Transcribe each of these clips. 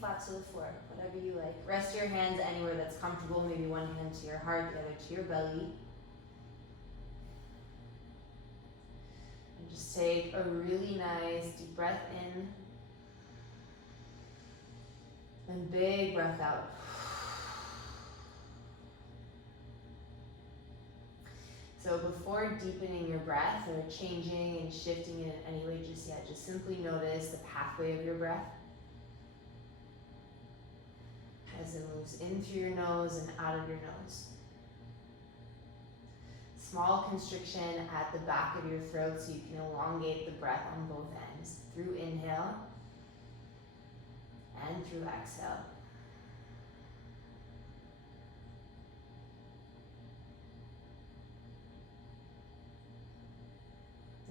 flat to the floor, whatever you like. Rest your hands anywhere that's comfortable, maybe one hand to your heart, the other to your belly. And just take a really nice deep breath in. And big breath out. So before deepening your breath or changing and shifting it in any way just yet, just simply notice the pathway of your breath as it moves in through your nose and out of your nose. Small constriction at the back of your throat so you can elongate the breath on both ends through inhale and through exhale.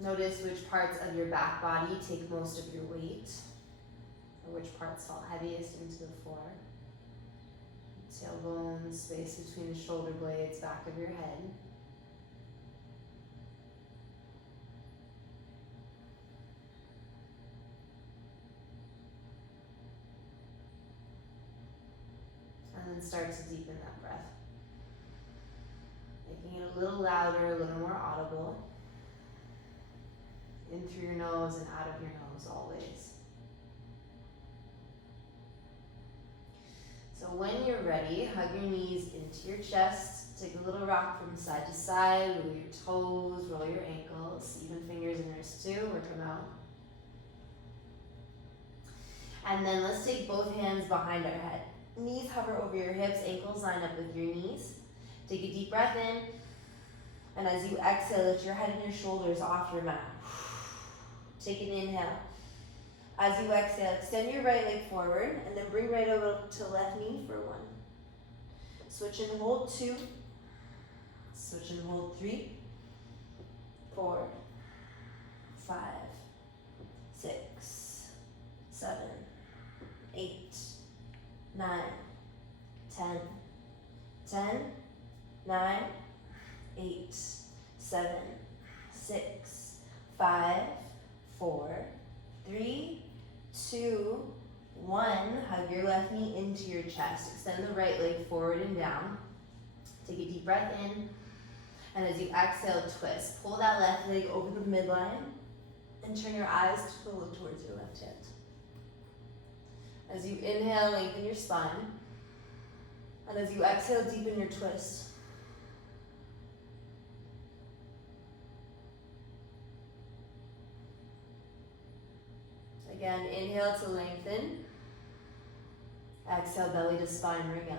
Notice which parts of your back body take most of your weight, or which parts fall heaviest into the floor. Tailbone, space between the shoulder blades, back of your head. And then start to deepen that breath. Making it a little louder, a little more audible. In through your nose and out of your nose always. So when you're ready, hug your knees into your chest. Take a little rock from side to side. Roll your toes, roll your ankles. Even fingers and wrists too, work them out. And then let's take both hands behind our head. Knees hover over your hips, ankles line up with your knees. Take a deep breath in. And as you exhale, lift your head and your shoulders off your mat. Take an inhale. As you exhale, extend your right leg forward and then bring right over to left knee for 1. Switch and hold 2. Switch and hold 3, 4, 5, 6, 7, 8, 9, 10, 10, 9, 8, 7, 6, 5, 4, 3, 2, 1. Hug your left knee into your chest. Extend the right leg forward and down. Take a deep breath in. And as you exhale, twist. Pull that left leg over the midline and turn your eyes to look towards your left hand. As you inhale, lengthen your spine. And as you exhale, deepen your twist. Again, inhale to lengthen. Exhale, belly to spine, ring out.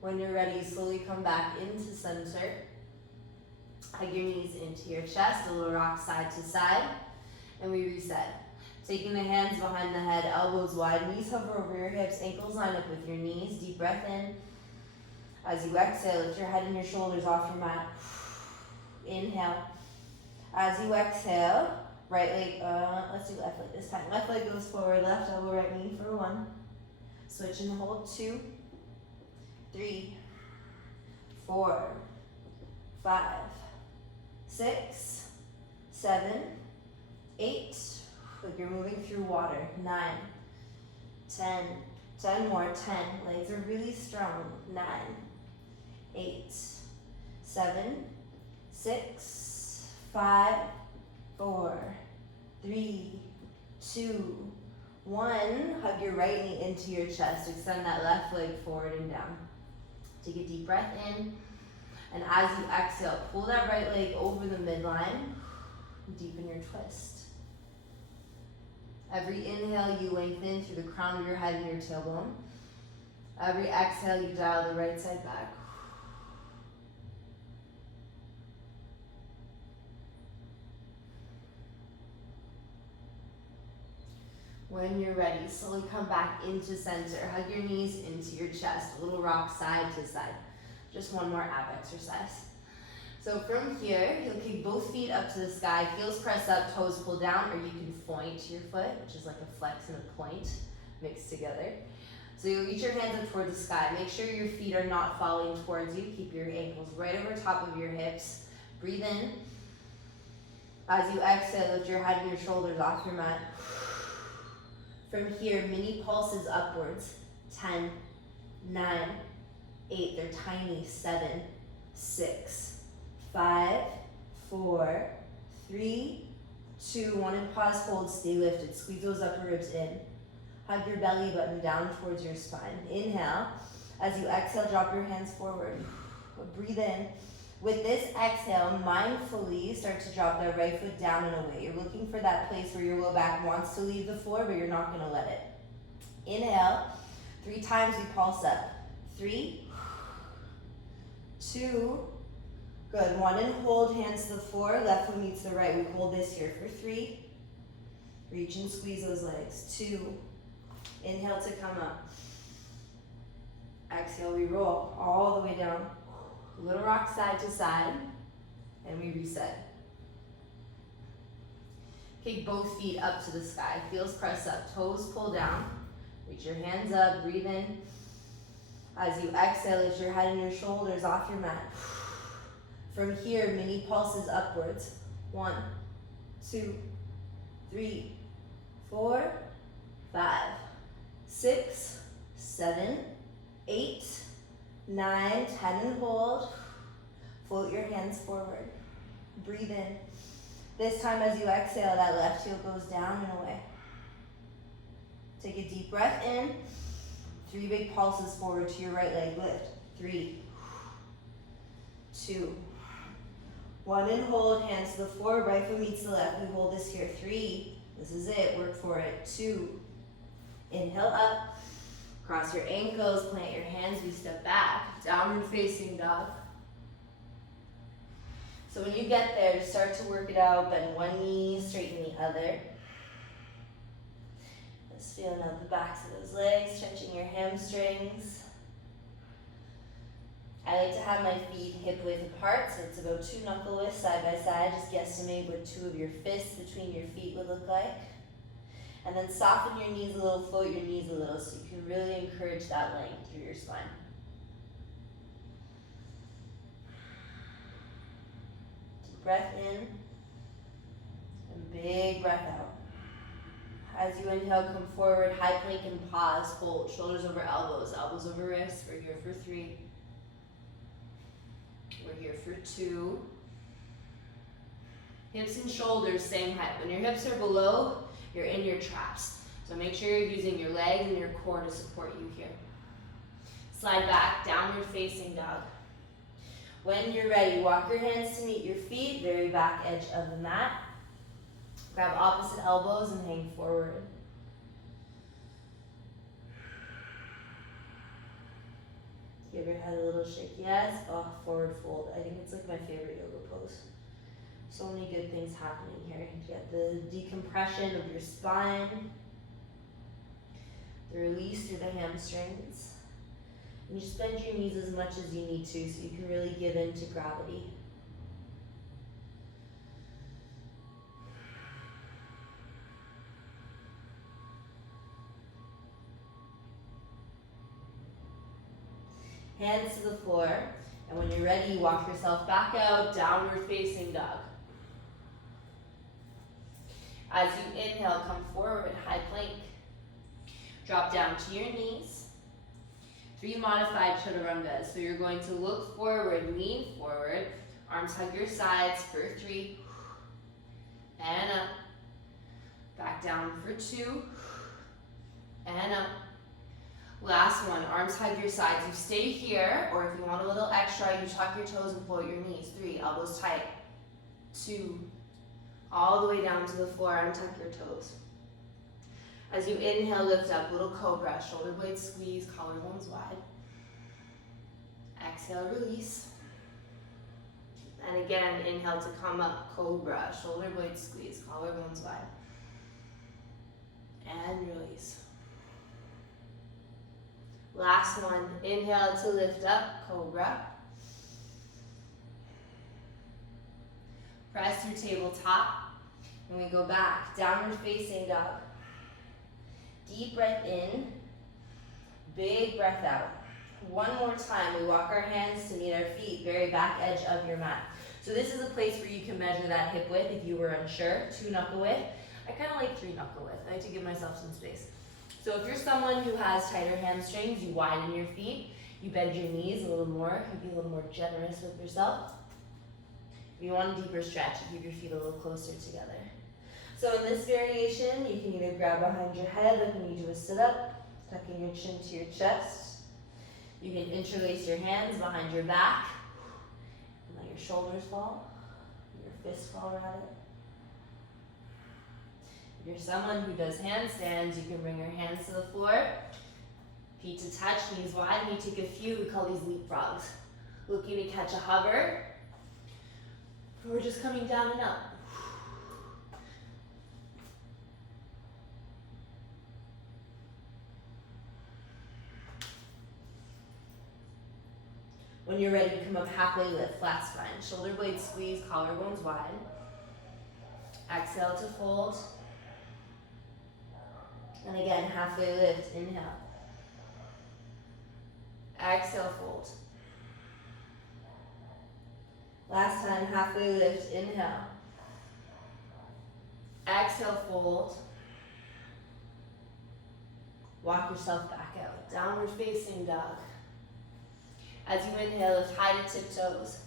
When you're ready, slowly come back into center. Hug your knees into your chest, a little rock side to side, and we reset. Taking the hands behind the head, elbows wide, knees hover over your hips, ankles line up with your knees. Deep breath in. As you exhale, lift your head and your shoulders off your mat. Inhale. As you exhale, right leg, let's do left leg this time. Left leg goes forward, left elbow, right knee for 1. Switch and hold 2, 3, 4, 5, 6, 7, 8. Like you're moving through water. 9, 10, 10 more, 10. Legs are really strong. 9, 8, 7, 6, 5, 4, 3, 2, 1. Hug your right knee into your chest. Extend that left leg forward and down. Take a deep breath in. And as you exhale, pull that right leg over the midline. Deepen your twist. Every inhale, you lengthen through the crown of your head and your tailbone. Every exhale, you dial the right side back. When you're ready, slowly come back into center. Hug your knees into your chest. A little rock side to side. Just one more ab exercise. So from here, you'll kick both feet up to the sky. Heels press up, toes pull down, or you can point your foot, which is like a flex and a point mixed together. So you'll reach your hands up toward the sky. Make ssure your feet are not falling towards you. Keep your ankles right over top of your hips. Breathe in. As you exhale, lift your head and your shoulders off your mat. From here, mini pulses upwards. 10, 9, 8, they're tiny. 7, 6, 5, 4, 3, 2, 1, and pause, hold, stay lifted. Squeeze those upper ribs in. Hug your belly button down towards your spine. Inhale. As you exhale, drop your hands forward. Breathe in. With this exhale, mindfully start to drop that right foot down and away. You're looking for that place where your low back wants to leave the floor, but you're not going to let it. Inhale. 3 times we pulse up. 3, 2, good. 1 and hold, hands to the floor. Left foot meets the right. We hold this here for 3. Reach and squeeze those legs. 2. Inhale to come up. Exhale, we roll all the way down. Little rock side to side, and we reset. Take both feet up to the sky. Heels press up, toes pull down. Reach your hands up, breathe in. As you exhale, lift your head and your shoulders off your mat. From here, mini pulses upwards. 1, 2, 3, 4, 5, 6, 7, 8, 9, 10, and hold. Float your hands forward. Breathe in. This time as you exhale, that left heel goes down and away. Take a deep breath in. 3 big pulses forward to your right leg. Lift. 3, 2, 1, and hold. Hands to the floor. Right foot meets the left. We hold this here. 3. This is it. Work for it. 2. Inhale up. Cross your ankles, plant your hands, we step back. Downward facing dog. So when you get there, just start to work it out. Bend one knee, straighten the other. Just feeling out the backs of those legs, stretching your hamstrings. I like to have my feet hip width apart, so it's about 2 knuckle widths side by side. Just guesstimate what 2 of your fists between your feet would look like. And then soften your knees a little, float your knees a little so you can really encourage that length through your spine. Deep breath in and big breath out. As you inhale, come forward, high plank and pause, hold, shoulders over elbows, elbows over wrists. We're here for 3. We're here for 2. Hips and shoulders, same height. When your hips are below, you're in your traps. So make sure you're using your legs and your core to support you here. Slide back, downward facing dog. When you're ready, walk your hands to meet your feet, very back edge of the mat. Grab opposite elbows and hang forward. Give your head a little shake. Yes, forward fold. I think it's like my favorite yoga pose. So many good things happening here. You get the decompression of your spine, the release through the hamstrings. And just bend your knees as much as you need to so you can really give in to gravity. Hands to the floor. And when you're ready, walk yourself back out, downward facing dog. As you inhale, come forward, high plank. Drop down to your knees. 3 modified chaturangas. So you're going to look forward, lean forward. Arms hug your sides for 3. And up. Back down for 2. And up. Last one, arms hug your sides. You stay here, or if you want a little extra, you tuck your toes and float your knees. 3, elbows tight. 2, all the way down to the floor, untuck your toes. As you inhale, lift up, little cobra, shoulder blades squeeze, collarbones wide. Exhale, release. And again, inhale to come up, cobra, shoulder blades squeeze, collarbones wide. And release. Last one, inhale to lift up, cobra. Press through tabletop. And we go back, downward facing dog. Deep breath in, big breath out. One more time, we walk our hands to meet our feet, very back edge of your mat. So this is a place where you can measure that hip width if you were unsure, 2 knuckle width. I kind of like 3 knuckle width. I like to give myself some space. So if you're someone who has tighter hamstrings, you widen your feet, you bend your knees a little more, you be a little more generous with yourself. If you want a deeper stretch, you keep your feet a little closer together. So in this variation, you can either grab behind your head like when you do a sit-up, tucking your chin to your chest. You can interlace your hands behind your back, and let your shoulders fall, your fists fall rather. If you're someone who does handstands, you can bring your hands to the floor, feet to touch, knees wide, and you take a few, we call these leapfrogs. Looking to catch a hover. We're just coming down and up. When you're ready, come up halfway lift, flat spine. Shoulder blades squeeze, collarbones wide. Exhale to fold. And again, halfway lift, inhale. Exhale, fold. Last time, halfway lift, inhale. Exhale, fold. Walk yourself back out. Downward facing dog. As you inhale, lift high to tiptoes.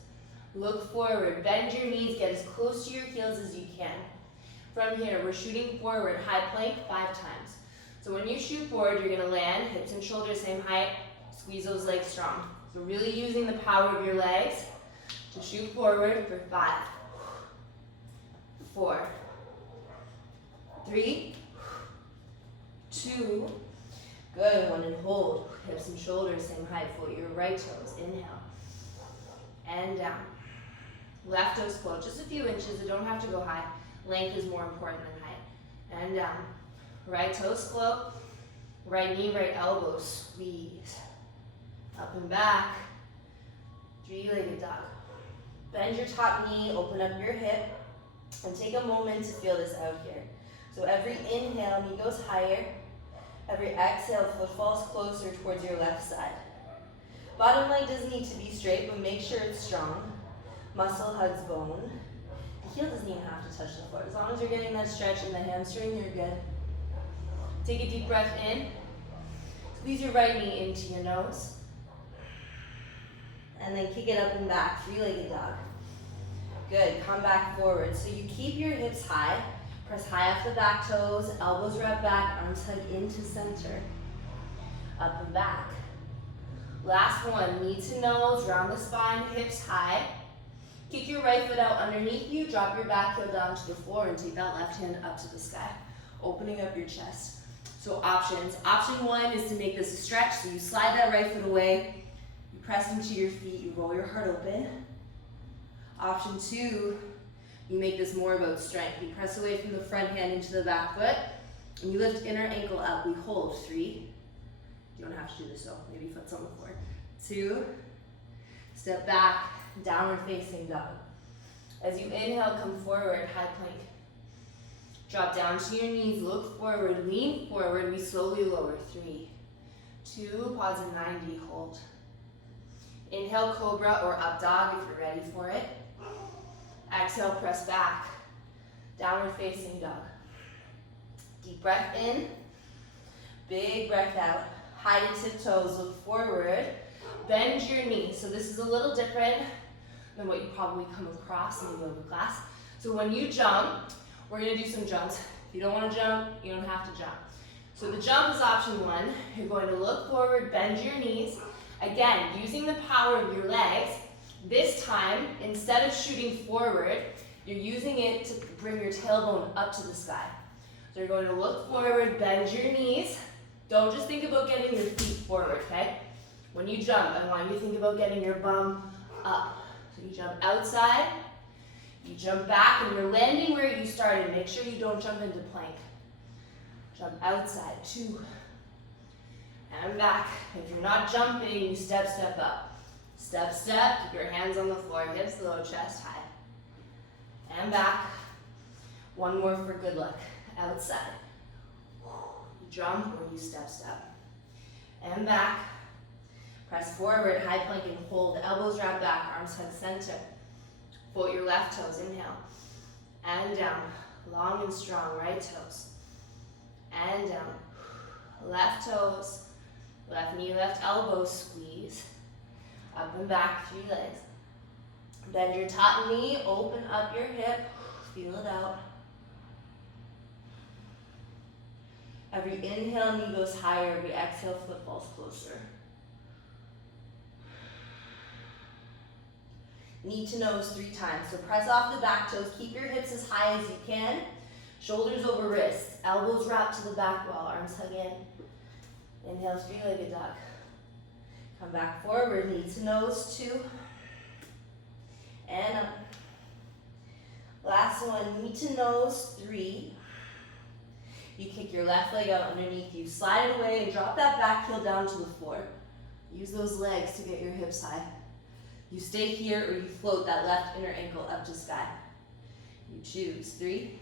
Look forward, bend your knees, get as close to your heels as you can. From here, we're shooting forward, high plank 5 times. So when you shoot forward, you're gonna land, hips and shoulders same height, squeeze those legs strong. So really using the power of your legs to shoot forward for 5, 4, 3, 2, good, 1 and hold. Hips and shoulders same height, float your right toes, inhale, and down. Left toes float just a few inches, they don't have to go high. Length is more important than height. And down. Right toes float, right knee, right elbow, squeeze. Up and back, 3-legged dog. Bend your top knee, open up your hip, and take a moment to feel this out here. So every inhale, knee goes higher. Every exhale, foot falls closer towards your left side. Bottom leg doesn't need to be straight, but make sure it's strong. Muscle hugs bone. The heel doesn't even have to touch the floor. As long as you're getting that stretch in the hamstring, you're good. Take a deep breath in. Squeeze your right knee into your nose. And then kick it up and back, 3-legged dog. Good, come back forward. So you keep your hips high. Press high off the back toes, elbows wrap back, arms hug into center. Up and back. Last one, knee to nose, round the spine, hips high. Kick your right foot out underneath you, drop your back heel down to the floor, and take that left hand up to the sky, opening up your chest. So options. Option 1 is to make this a stretch, so you slide that right foot away, you press into your feet, you roll your heart open. Option 2, you make this more about strength. You press away from the front hand into the back foot, and you lift inner ankle up. We hold 3. You don't have to do this though, maybe foot's on the floor. 2, step back, downward facing dog. As you inhale, come forward, high plank. Drop down to your knees, look forward, lean forward, we slowly lower. 3, 2, pause in 90, hold. Inhale, cobra or up dog if you're ready for it. Exhale, press back, downward facing dog. Deep breath in, big breath out. High to tiptoes, look forward, bend your knees. So this is a little different than what you probably come across in the yoga class. So when you jump, we're gonna do some jumps. If you don't wanna jump, you don't have to jump. So the jump is option 1. You're going to look forward, bend your knees. Again, using the power of your legs. This time, instead of shooting forward, you're using it to bring your tailbone up to the sky. So you're going to look forward, bend your knees. Don't just think about getting your feet forward, okay? When you jump, I want you to think about getting your bum up. So you jump outside, you jump back, and you're landing where you started. Make sure you don't jump into plank. Jump outside, 2, and back. If you're not jumping, you step up. Step, keep your hands on the floor, hips low, chest high. And back. 1 more for good luck. Outside. You jump or you step. And back. Press forward, high plank and hold. Elbows wrap back, arms hug center. Float your left toes, inhale. And down. long and strong, right toes. And down. Left toes, left knee, left elbow, squeeze. Up and back, 3 legs. Bend your top knee, open up your hip, feel it out. Every inhale, knee goes higher. Every exhale, foot falls closer. Knee to nose 3 times. So press off the back toes. Keep your hips as high as you can. Shoulders over wrists. Elbows wrap to the back wall. Arms hug in. Inhale, 3-legged dog. Come back forward. Knee to nose 2. And up. Last one. Knee to nose 3. You kick your left leg out underneath you. Slide it away and drop that back heel down to the floor. Use those legs to get your hips high. You stay here or you float that left inner ankle up to sky. You choose. 3,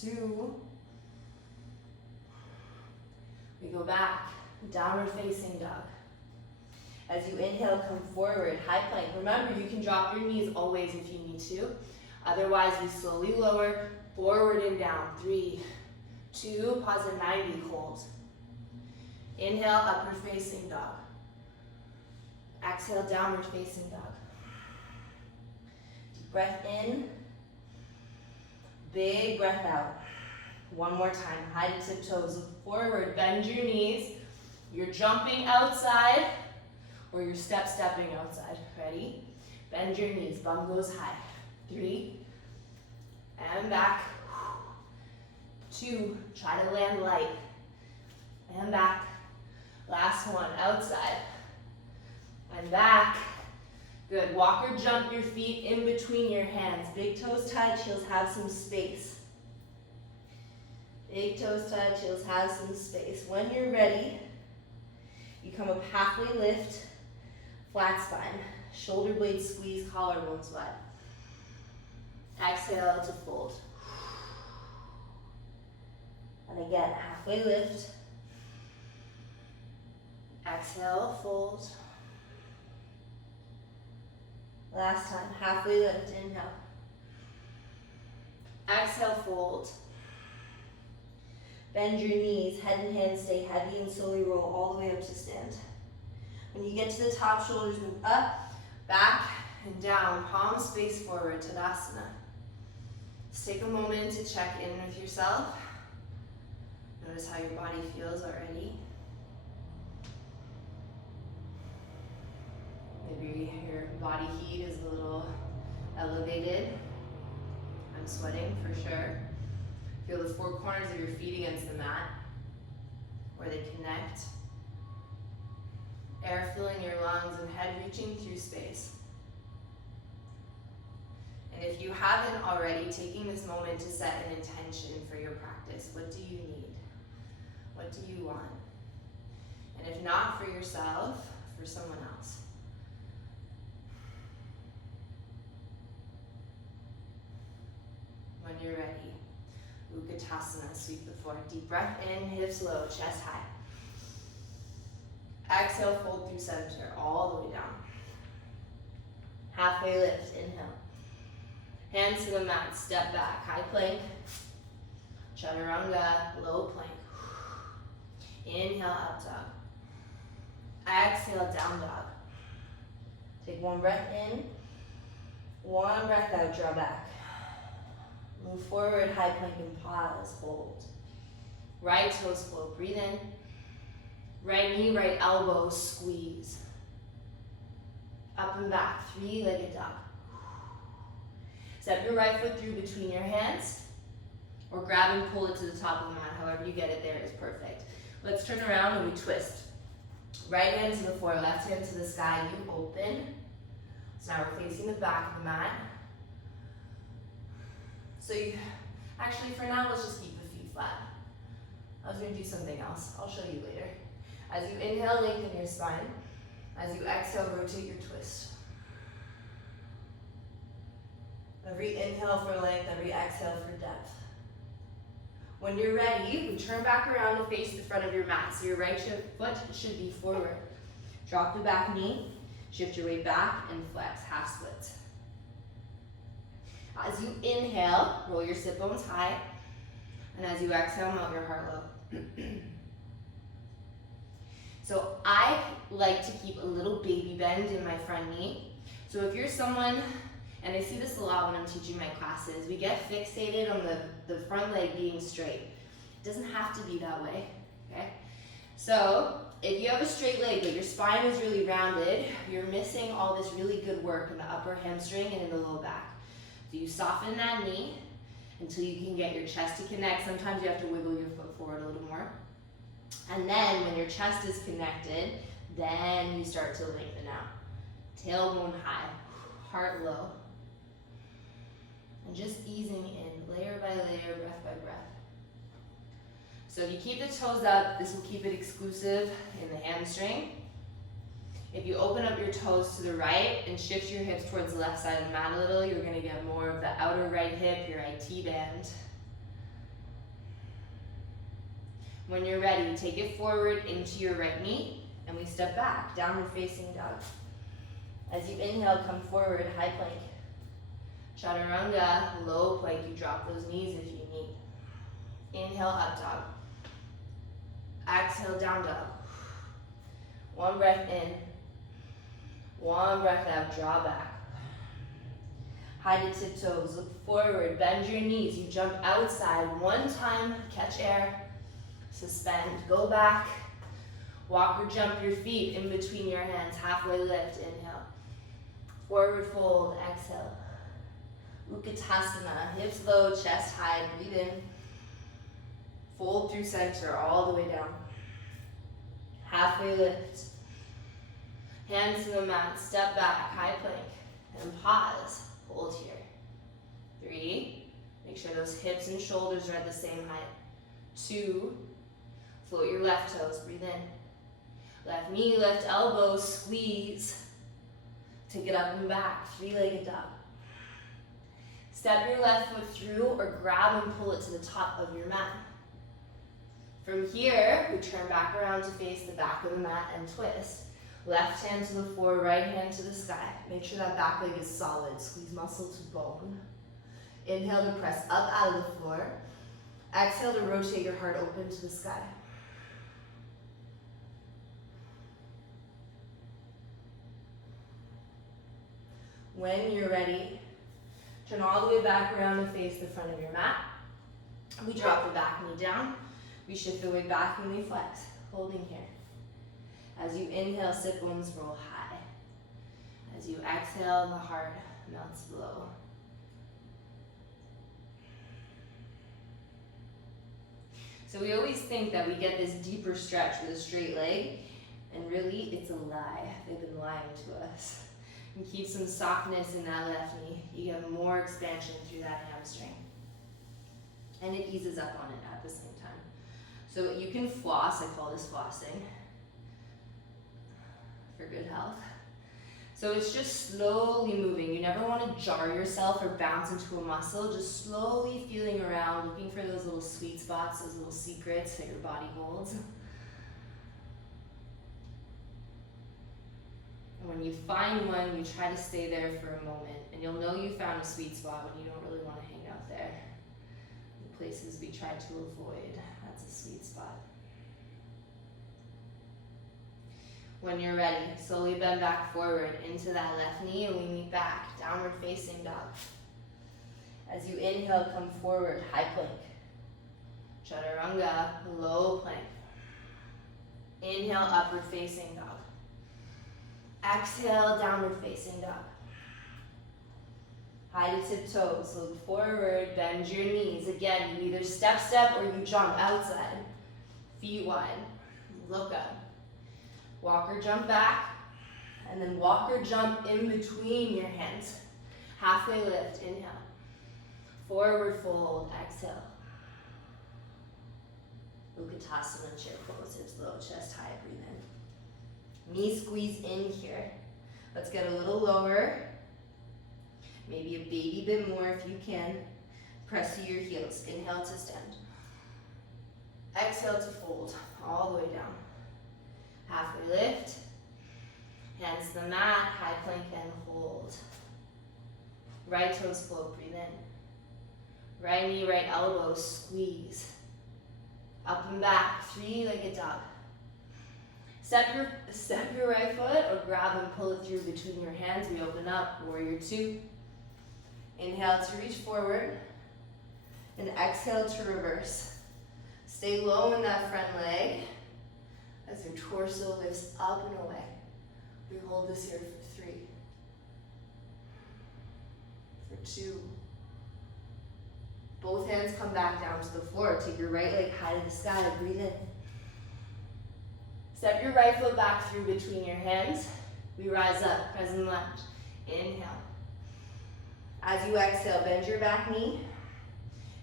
2. We go back. Downward facing dog. As you inhale, come forward. High plank. Remember, you can drop your knees always if you need to. Otherwise, we slowly lower. Forward and down. 3, 2, pause at 90, hold. Inhale, upward facing dog. Exhale, downward facing dog. Deep breath in. Big breath out. One more time. High to tiptoes. Look forward. Bend your knees. You're jumping outside or you're stepping outside. Ready? Bend your knees. Bum goes high. 3. And back. 2. Try to land light. And back. Last one. Outside. And back. Good. Walk or jump your feet in between your hands. Big toes touch, heels have some space. Big toes touch, heels have some space. When you're ready, you come up halfway lift, flat spine. Shoulder blades squeeze, collarbones wide. Exhale to fold. And again, halfway lift. Exhale, fold. Last time, halfway lift, inhale. Exhale, fold. Bend your knees, head and hands stay heavy and slowly roll all the way up to stand. When you get to the top, shoulders move up, back, and down. Palms face forward, Tadasana. Just take a moment to check in with yourself. Notice how your body feels already. Maybe your body heat is a little elevated. I'm sweating for sure. Feel the 4 corners of your feet against the mat, where they connect. Air filling your lungs and head reaching through space. And if you haven't already, taking this moment to set an intention for your practice. What do you need? What do you want? And if not for yourself, for someone else. When you're ready, Lukatasana, sweep the floor. Deep breath in, hips low, chest high. Exhale, fold through center, all the way down. Halfway lift, inhale. Hands to the mat, step back, high plank. Chaturanga, low plank. Inhale, up dog. Exhale, down dog. Take 1 breath in, 1 breath out, draw back. Move forward, high plank and pause, hold. Right toes float, breathe in. Right knee, right elbow, squeeze. Up and back, 3-legged dog. Step your right foot through between your hands, or grab and pull it to the top of the mat. However you get it there is perfect. Let's turn around and we twist. Right hand to the floor, left hand to the sky, you open. So now we're facing the back of the mat. So you, actually for now, let's just keep the feet flat. I was gonna do something else. I'll show you later. As you inhale, lengthen your spine. As you exhale, rotate your twist. Every inhale for length, every exhale for depth. When you're ready, we turn back around and face the front of your mat. So your right foot should be forward. Drop the back knee, shift your weight back and flex, half split. As you inhale, roll your sit bones high. And as you exhale, melt your heart low. So I like to keep a little baby bend in my front knee. So if you're someone, and I see this a lot when I'm teaching my classes, we get fixated on the front leg being straight. It doesn't have to be that way, okay? So if you have a straight leg, but your spine is really rounded, you're missing all this really good work in the upper hamstring and in the low back. So you soften that knee until you can get your chest to connect. Sometimes you have to wiggle your foot forward a little more. And then when your chest is connected, then you start to lengthen out. Tailbone high, heart low. And just easing in, layer by layer, breath by breath. So if you keep the toes up, this will keep it exclusive in the hamstring. If you open up your toes to the right and shift your hips towards the left side of the mat a little, you're going to get more of the outer right hip, your IT band. When you're ready, take it forward into your right knee, and we step back, downward facing dog. As you inhale, come forward, high plank. Chaturanga, low plank, you drop those knees if you need. Inhale, up dog. Exhale, down dog. One breath in. One breath out, draw back. High to tiptoes, look forward, bend your knees. You jump outside, one time, catch air. Suspend, go back. Walk or jump your feet in between your hands, halfway lift, inhale. Forward fold, exhale. Lukatasana, hips low, chest high, breathe in. Fold through center, all the way down. Halfway lift. Hands to the mat, step back, high plank, and pause. Hold here. 3, make sure those hips and shoulders are at the same height. 2, float your left toes, breathe in. Left knee, left elbow, squeeze. Take it up and back, 3-legged dog. Step your left foot through or grab and pull it to the top of your mat. From here, we turn back around to face the back of the mat and twist. Left hand to the floor, right hand to the sky. Make sure that back leg is solid. Squeeze muscle to bone. Inhale to press up out of the floor. Exhale to rotate your heart open to the sky. When you're ready, turn all the way back around and face the front of your mat. We drop the back knee down. We shift the weight back and we flex, holding here. As you inhale, sit bones roll high. As you exhale, the heart melts low. So we always think that we get this deeper stretch with a straight leg, and really it's a lie. They've been lying to us. And keep some softness in that left knee. You get more expansion through that hamstring. And it eases up on it at the same time. So you can floss, I call this flossing, for good health. So it's just slowly moving. You never want to jar yourself or bounce into a muscle. Just slowly feeling around, looking for those little sweet spots, those little secrets that your body holds. And when you find one, you try to stay there for a moment. And you'll know you found a sweet spot when you don't really want to hang out there. The places we try to avoid, that's a sweet spot. When you're ready, slowly bend back forward into that left knee and we meet back, downward facing dog. As you inhale, come forward, high plank. Chaturanga, low plank. Inhale, upward facing dog. Exhale, downward facing dog. High to tiptoes, look forward, bend your knees. Again, you either step or you jump outside. Feet wide, look up. Walk or jump back, and then walk or jump in between your hands. Halfway lift, inhale. Forward fold, exhale. Lukatasana, chair pose, hips low, chest high, breathe in. Knee squeeze in here. Let's get a little lower. Maybe a baby bit more if you can. Press to your heels, inhale to stand. Exhale to fold, all the way down. Halfway lift, hands to the mat, high plank and hold. Right toes float, breathe in. Right knee, right elbow, squeeze. Up and back, three-legged dog. Step your right foot or grab and pull it through between your hands. We open up, warrior two. Inhale to reach forward. And exhale to reverse. Stay low in that front leg as your torso lifts up and away. We hold this here for three. For two. Both hands come back down to the floor. Take your right leg high to the sky. Breathe in. Step your right foot back through between your hands. We rise up, crescent lunge. Inhale. As you exhale, bend your back knee.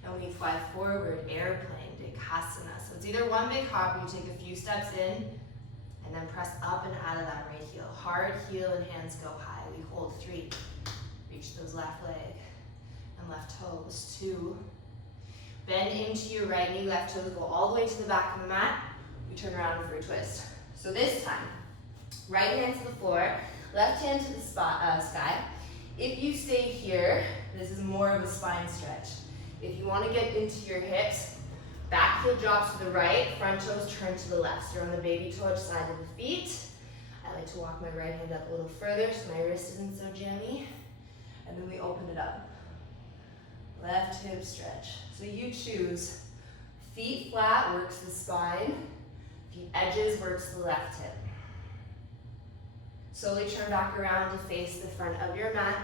And we fly forward, airplane, Bakasana. So it's either one big hop, you take a few steps in, and then press up and out of that right heel. Hard heel and hands go high. We hold three. Reach those left leg and left toes. Two. Bend into your right knee, left toes go all the way to the back of the mat. We turn around for a twist. So this time, right hand to the floor, left hand to the sky. If you stay here, this is more of a spine stretch. If you want to get into your hips, back heel drops to the right, front toes turn to the left. So on the baby toe side of the feet. I like to walk my right hand up a little further so my wrist isn't so jammy. And then we open it up. Left hip stretch. So you choose. Feet flat works the spine. Feet edges works the left hip. Slowly turn back around to face the front of your mat.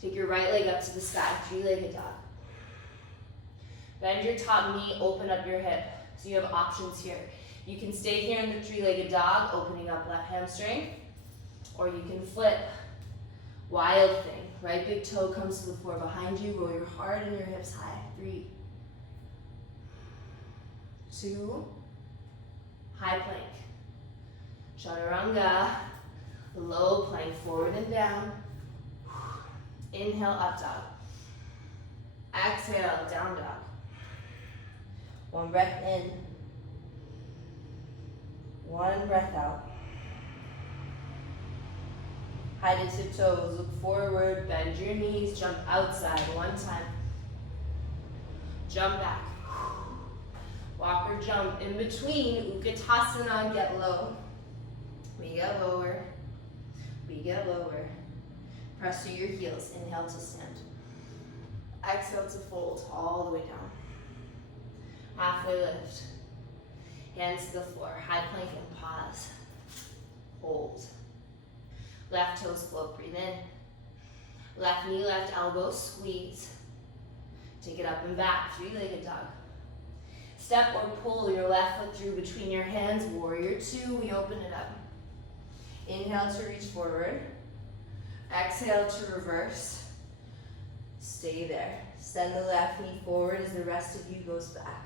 Take your right leg up to the sky, three-legged dog. Bend your top knee, open up your hip. So you have options here. You can stay here in the three-legged dog, opening up left hamstring, or you can flip. Wild thing. Right big toe comes to the floor behind you. Roll your heart and your hips high. 3, 2, high plank. Chaturanga. Low plank, forward and down. Inhale, up dog. Exhale, down dog. One breath in. One breath out. High to tiptoes, look forward, bend your knees, jump outside, one time. Jump back. Walk or jump in between, Lukatasana, get low. We get lower. We get lower. Press to your heels, inhale to stand. Exhale to fold all the way down. Halfway lift. Hands to the floor, high plank and pause. Hold. Left toes float, breathe in. Left knee, left elbow, squeeze. Take it up and back, three-legged dog. Step or pull your left foot through between your hands, warrior two, we open it up. Inhale to reach forward. Exhale to reverse. Stay there. Send the left knee forward as the rest of you goes back.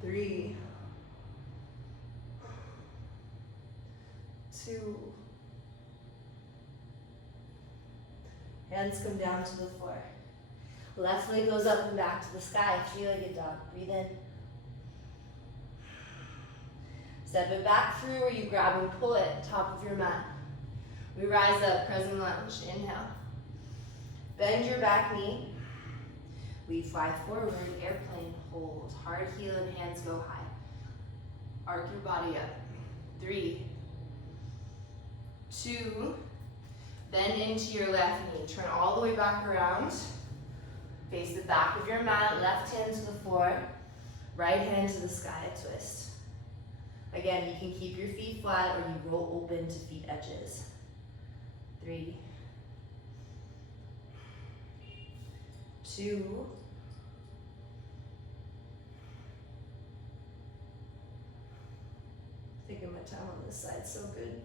3, 2. Hands come down to the floor. Left leg goes up and back to the sky, three-legged dog. Breathe in. Step it back through or you grab and pull it, top of your mat. We rise up, crescent lunge, inhale. Bend your back knee. We fly forward, airplane, hold. Hard heel and hands go high. Arc your body up. 3, 2, bend into your left knee. Turn all the way back around. Face the back of your mat, left hand to the floor, right hand to the sky, a twist. Again, you can keep your feet flat or you roll open to feet edges. 3, 2, taking my time on this side, so good.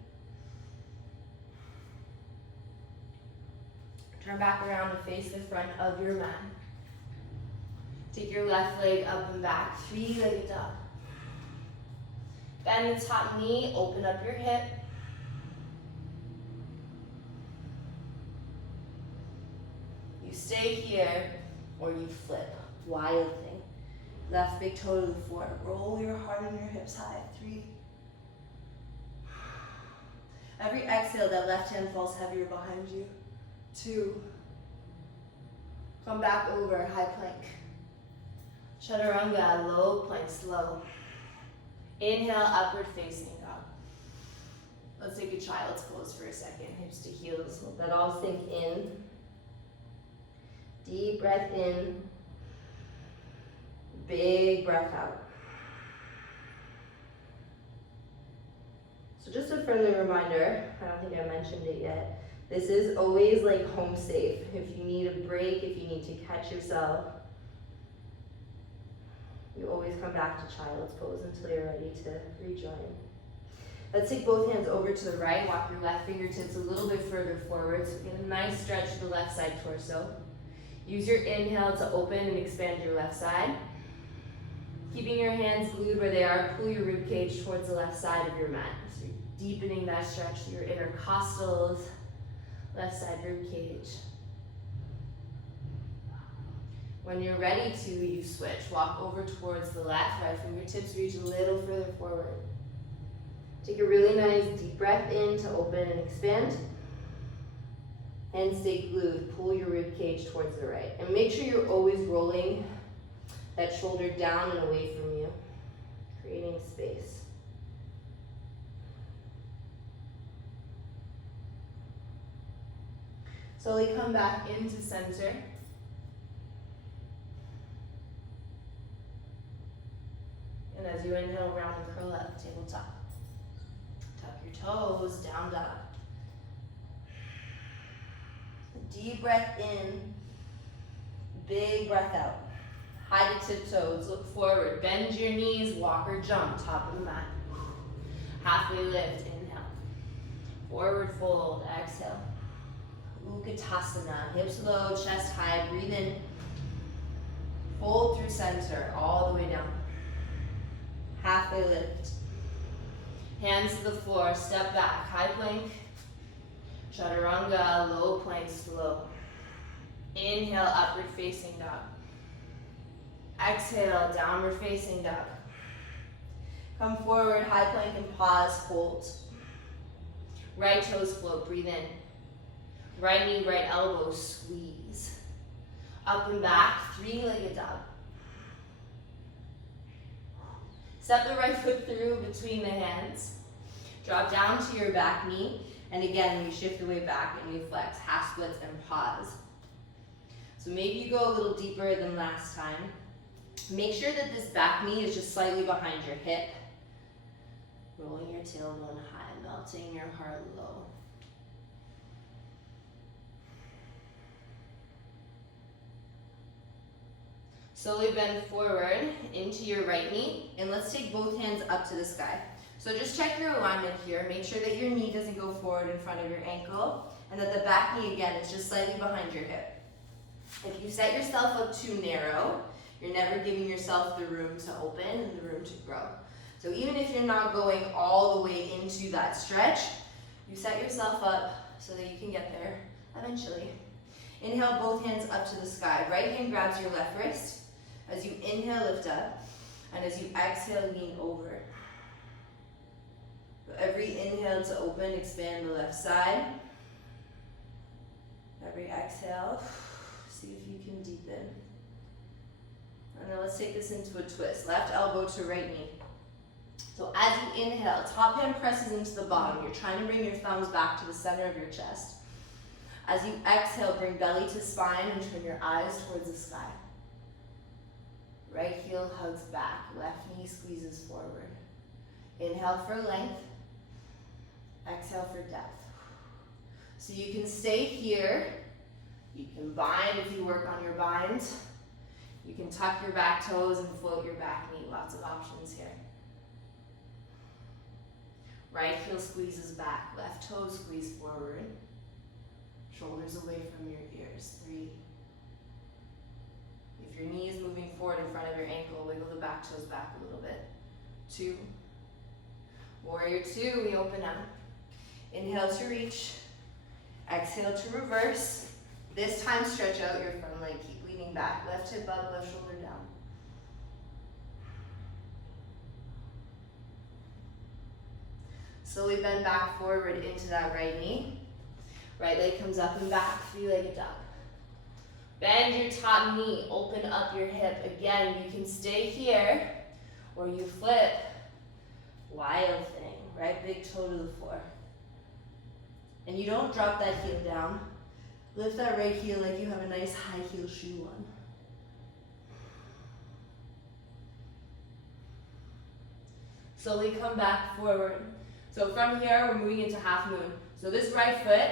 Turn back around to face the front of your mat. Take your left leg up and back, three-legged dog. Bend the top knee, open up your hip. You stay here or you flip, wild thing. Left big toe to the floor, roll your heart and your hips high, 3. Every exhale, that left hand falls heavier behind you. 2, Come back over, high plank. Chaturanga, low plank, slow. Inhale, upward facing dog. Let's take a child's pose for a second. Hips to heels. Let that all sink in. Deep breath in. Big breath out. So just a friendly reminder, I don't think I mentioned it yet, this is always like home safe. If you need a break, if you need to catch yourself, you always come back to child's pose until you're ready to rejoin. Let's take both hands over to the right, walk your left fingertips a little bit further forward, so get a nice stretch to the left side torso. Use your inhale to open and expand your left side. Keeping your hands glued where they are, pull your rib cage towards the left side of your mat. So you're deepening that stretch through your intercostals, left side rib cage. When you're ready to, you switch. Walk over towards the left, right fingertips reach a little further forward. Take a really nice deep breath in to open and expand. And stay glued. Pull your rib cage towards the right. And make sure you're always rolling that shoulder down and away from you, creating space. Slowly come back into center. And as you inhale, round and curl up, tabletop. Tuck your toes, down dog. Deep breath in, big breath out. High to tiptoes, look forward, bend your knees, walk or jump, top of the mat. Halfway lift, inhale. Forward fold, exhale. Lukatasana, hips low, chest high, breathe in. Fold through center, all the way down. Halfway lift. Hands to the floor, step back, high plank. Chaturanga, low plank, slow. Inhale, upward facing dog. Exhale, downward facing dog. Come forward, high plank and pause, hold. Right toes float, breathe in. Right knee, right elbow, squeeze. Up and back, three-legged dog. Step the right foot through between the hands. Drop down to your back knee. And again, we shift the weight back and we flex, half splits and pause. So maybe you go a little deeper than last time. Make sure that this back knee is just slightly behind your hip. Rolling your tailbone high, melting your heart low. Slowly bend forward into your right knee, and let's take both hands up to the sky. So just check your alignment here. Make sure that your knee doesn't go forward in front of your ankle, and that the back knee, again, is just slightly behind your hip. If you set yourself up too narrow, you're never giving yourself the room to open and the room to grow. So even if you're not going all the way into that stretch, you set yourself up so that you can get there eventually. Inhale, both hands up to the sky. Right hand grabs your left wrist. As you inhale, lift up. And as you exhale, lean over. So every inhale to open, expand the left side. Every exhale, see if you can deepen. And then let's take this into a twist. Left elbow to right knee. So as you inhale, top hand presses into the bottom. You're trying to bring your thumbs back to the center of your chest. As you exhale, bring belly to spine and turn your eyes towards the sky. Right heel hugs back, left knee squeezes forward. Inhale for length, exhale for depth. So you can stay here. You can bind if you work on your binds. You can tuck your back toes and float your back knee. Lots of options here. Right heel squeezes back, left toe squeeze forward. Shoulders away from your ears. 3. If your knee is moving forward in front of your ankle, wiggle the back toes back a little bit. 2. Warrior 2, we open up. Inhale to reach. Exhale to reverse. This time stretch out your front leg. Keep leaning back. Left hip up, left shoulder down. Slowly bend back forward into that right knee. Right leg comes up and back, three-legged dog. Bend your top knee, open up your hip. Again, you can stay here or you flip. Wild thing, right big toe to the floor. And you don't drop that heel down. Lift that right heel like you have a nice high heel shoe on. Slowly come back forward. So from here, we're moving into half moon. So this right foot,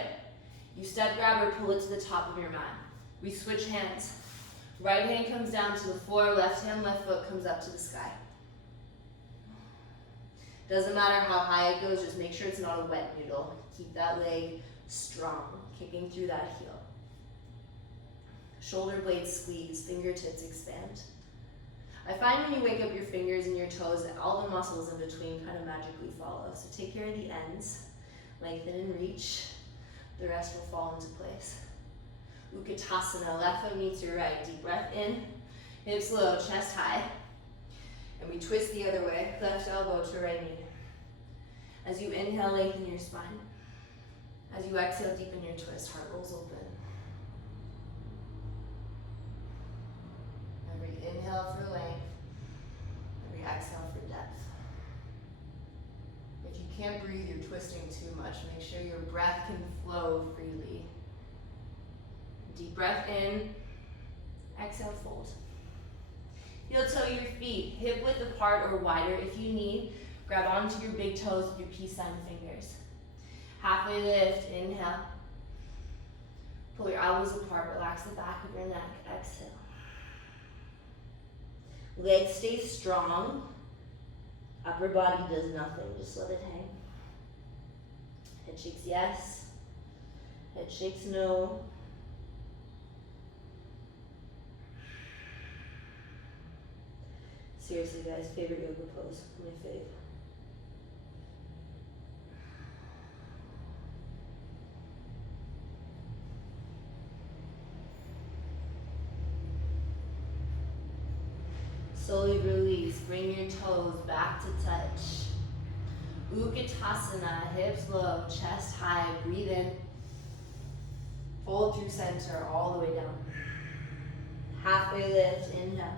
you step grab or pull it to the top of your mat. We switch hands. Right hand comes down to the floor, left hand, left foot comes up to the sky. Doesn't matter how high it goes, just make sure it's not a wet noodle. Keep that leg strong, kicking through that heel. Shoulder blades squeeze, fingertips expand. I find when you wake up your fingers and your toes that all the muscles in between kind of magically follow. So take care of the ends, lengthen and reach. The rest will fall into place. Lukatasana, left foot meets your right. Deep breath in, hips low, chest high. And we twist the other way, left elbow to right knee. As you inhale, lengthen your spine. As you exhale, deepen your twist, heart rolls open. Every inhale for length, every exhale for depth. If you can't breathe, you're twisting too much. Make sure your breath can flow freely. Deep breath in, exhale, fold. Heel toe your feet, hip width apart or wider if you need. Grab onto your big toes with your peace sign fingers. Halfway lift, inhale. Pull your elbows apart, relax the back of your neck, exhale. Legs stay strong. Upper body does nothing, just let it hang. Head shakes yes, head shakes no. Seriously guys, favorite yoga pose, my fave. Slowly release, bring your toes back to touch. Lukatasana, hips low, chest high, breathe in. Fold through center, all the way down. Halfway lift, inhale.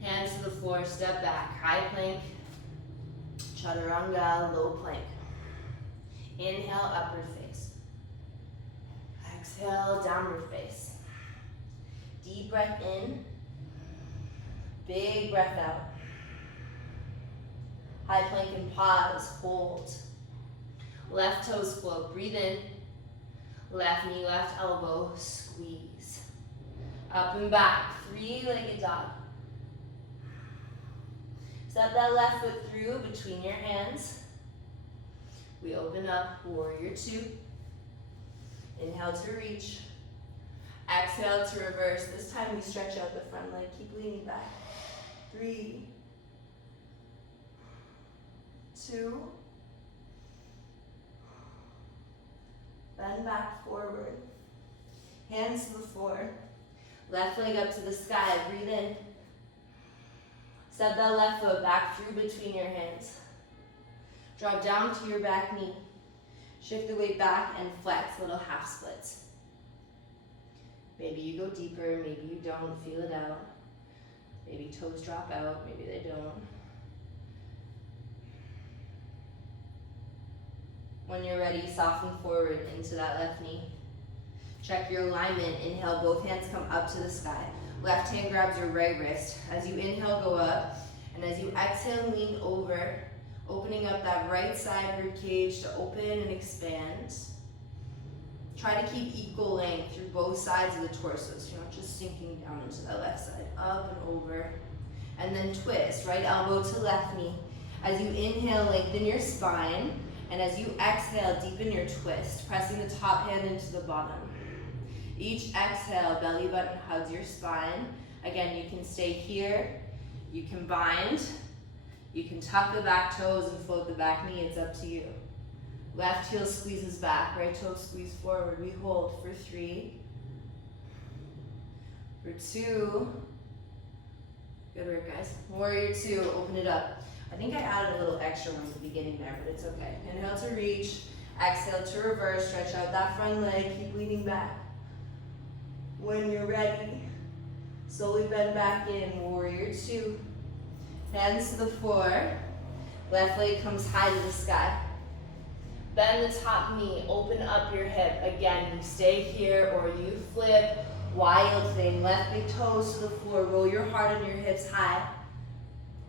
Hands to the floor, step back, high plank, chaturanga, low plank. Inhale, upward face. Exhale, downward face. Deep breath in, big breath out. High plank and pause, hold. Left toes float, breathe in. Left knee, left elbow, squeeze. Up and back, three-legged dog. Step that left foot through between your hands. We open up, warrior two. Inhale to reach. Exhale to reverse. This time we stretch out the front leg. Keep leaning back. 3, 2. Bend back forward. Hands to the floor. Left leg up to the sky. Breathe in. Step that left foot back through between your hands. Drop down to your back knee. Shift the weight back and flex, little half splits. Maybe you go deeper, maybe you don't, feel it out. Maybe toes drop out, maybe they don't. When you're ready, soften forward into that left knee. Check your alignment. Inhale, both hands come up to the sky. Left hand grabs your right wrist. As you inhale, go up. And as you exhale, lean over, opening up that right side rib cage to open and expand. Try to keep equal length through both sides of the torso, so you're not just sinking down into that left side. Up and over. And then twist, right elbow to left knee. As you inhale, lengthen your spine. And as you exhale, deepen your twist, pressing the top hand into the bottom. Each exhale, belly button hugs your spine. Again, you can stay here, you can bind, you can tuck the back toes and float the back knee, it's up to you. Left heel squeezes back, right toe squeeze forward. We hold for 3, for 2. Good work, guys. Warrior 2, open it up. I think I added a little extra one at the beginning there, but it's okay. Inhale to reach, exhale to reverse, stretch out that front leg, keep leaning back. When you're ready, slowly bend back in, warrior two. Hands to the floor, left leg comes high to the sky. Bend the top knee, open up your hip. Again, you stay here or you flip, wild thing. Left big toes to the floor, roll your heart and your hips high.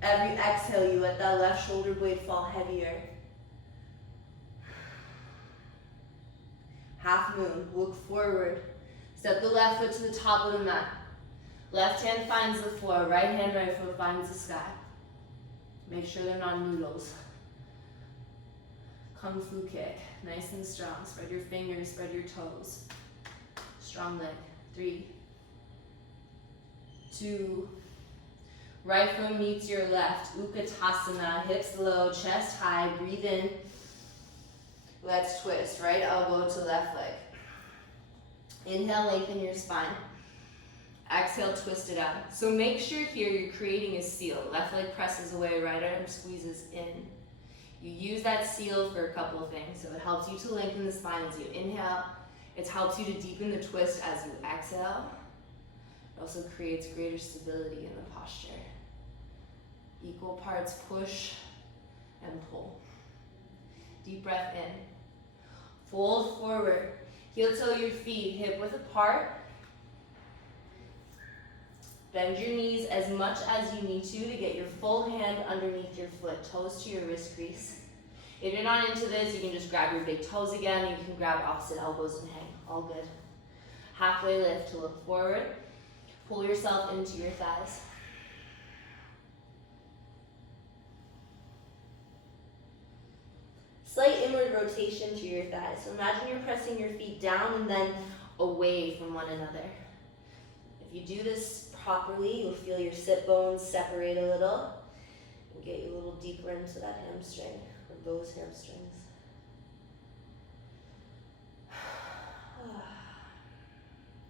Every exhale, you let that left shoulder blade fall heavier. Half moon, look forward. Step the left foot to the top of the mat. Left hand finds the floor, right hand, right foot finds the sky. Make sure they're not noodles. Kung Fu kick, nice and strong. Spread your fingers, spread your toes. Strong leg. 3, 2, right foot meets your left. Lukatasana, hips low, chest high, breathe in. Let's twist, right elbow to left leg. Inhale, lengthen your spine. Exhale, twist it out. So make sure here you're creating a seal. Left leg presses away, right arm squeezes in. You use that seal for a couple of things. So it helps you to lengthen the spine as you inhale. It helps you to deepen the twist as you exhale. It also creates greater stability in the posture. Equal parts push and pull. Deep breath in. Fold forward. Heel toe your feet, hip width apart. Bend your knees as much as you need to get your full hand underneath your foot, toes to your wrist crease. If you're not into this, you can just grab your big toes again. You can grab opposite elbows and hang, all good. Halfway lift to look forward. Pull yourself into your thighs. Slight inward rotation to your thighs. So imagine you're pressing your feet down and then away from one another. If you do this properly, you'll feel your sit bones separate a little and get you a little deeper into that hamstring or those hamstrings.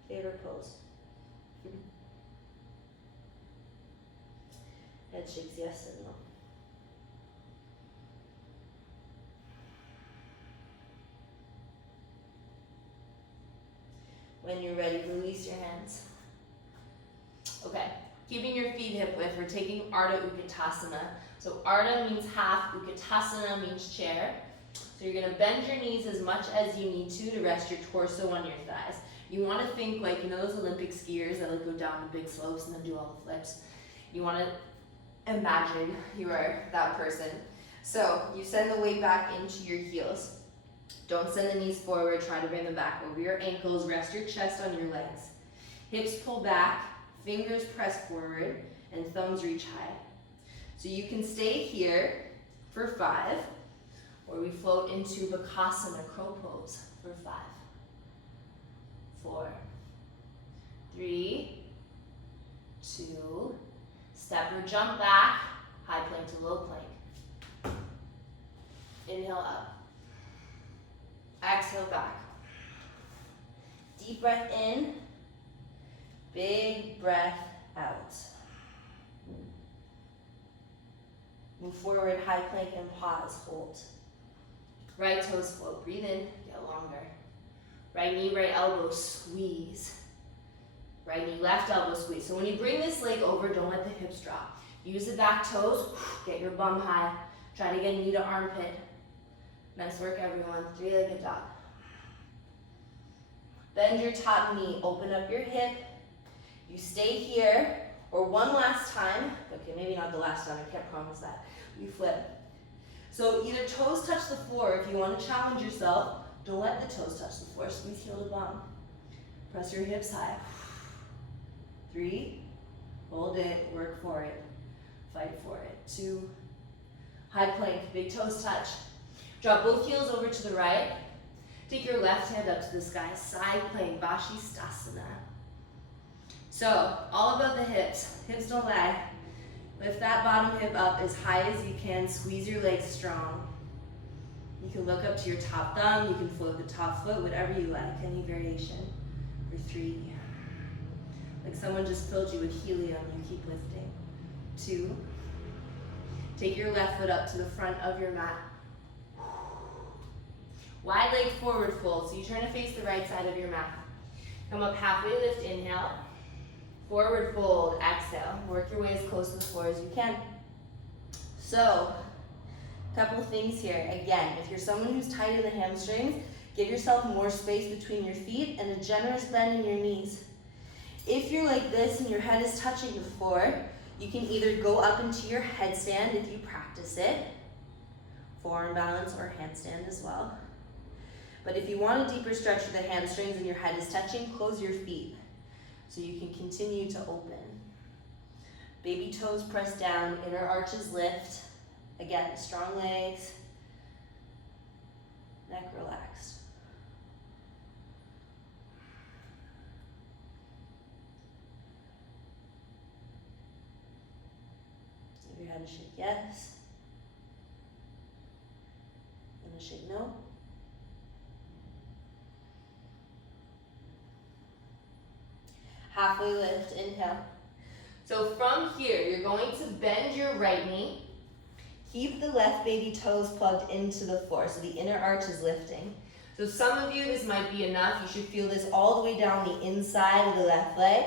Favorite pose. Head shakes yes and no. When you're ready, release your hands. Okay, keeping your feet hip width, we're taking Ardha Utkatasana. So Ardha means half, Utkatasana means chair. So you're gonna bend your knees as much as you need to rest your torso on your thighs. You wanna think like, you know those Olympic skiers that like go down the big slopes and then do all the flips? You wanna imagine you are that person. So you send the weight back into your heels. Don't send the knees forward, try to bring them back over your ankles, rest your chest on your legs. Hips pull back, fingers press forward, and thumbs reach high. So you can stay here for 5, or we float into Bakasana, crow pose, for 5, 4, 3, 2, step or jump back, high plank to low plank. Inhale up. Exhale back. Deep breath in, big breath out. Move forward, high plank and pause, hold. Right toes float, breathe in, get longer. Right knee, right elbow, squeeze. Right knee, left elbow, squeeze. So when you bring this leg over, don't let the hips drop. Use the back toes, get your bum high. Try to get knee to armpit. Nice work, everyone. 3-legged dog. Bend your top knee, open up your hip. You stay here, or one last time. Okay, maybe not the last time, I can't promise that. You flip. So either toes touch the floor if you want to challenge yourself. Don't let the toes touch the floor. Squeeze heel to bum. Press your hips high. 3, hold it, work for it, fight for it. 2, high plank, big toes touch. Drop both heels over to the right. Take your left hand up to the sky, side plank, Bakasana. So, all about the hips. Hips don't lag. Lift that bottom hip up as high as you can. Squeeze your legs strong. You can look up to your top thumb. You can float the top foot, whatever you like. Any variation. For 3. Like someone just filled you with helium. You keep lifting. 2. Take your left foot up to the front of your mat. Wide leg forward fold, so you turn to face the right side of your mat. Come up halfway lift, inhale. Forward fold, exhale. Work your way as close to the floor as you can. So, couple things here. Again, if you're someone who's tight in the hamstrings, give yourself more space between your feet and a generous bend in your knees. If you're like this and your head is touching the floor, you can either go up into your headstand if you practice it, forearm balance or handstand as well. But if you want a deeper stretch of the hamstrings and your head is touching, close your feet so you can continue to open. Baby toes press down, inner arches lift. Again, strong legs, neck relaxed. Give your head a shake yes, and a shake no. Halfway lift, inhale. So from here, you're going to bend your right knee. Keep the left baby toes plugged into the floor, so the inner arch is lifting. So some of you, this might be enough. You should feel this all the way down the inside of the left leg.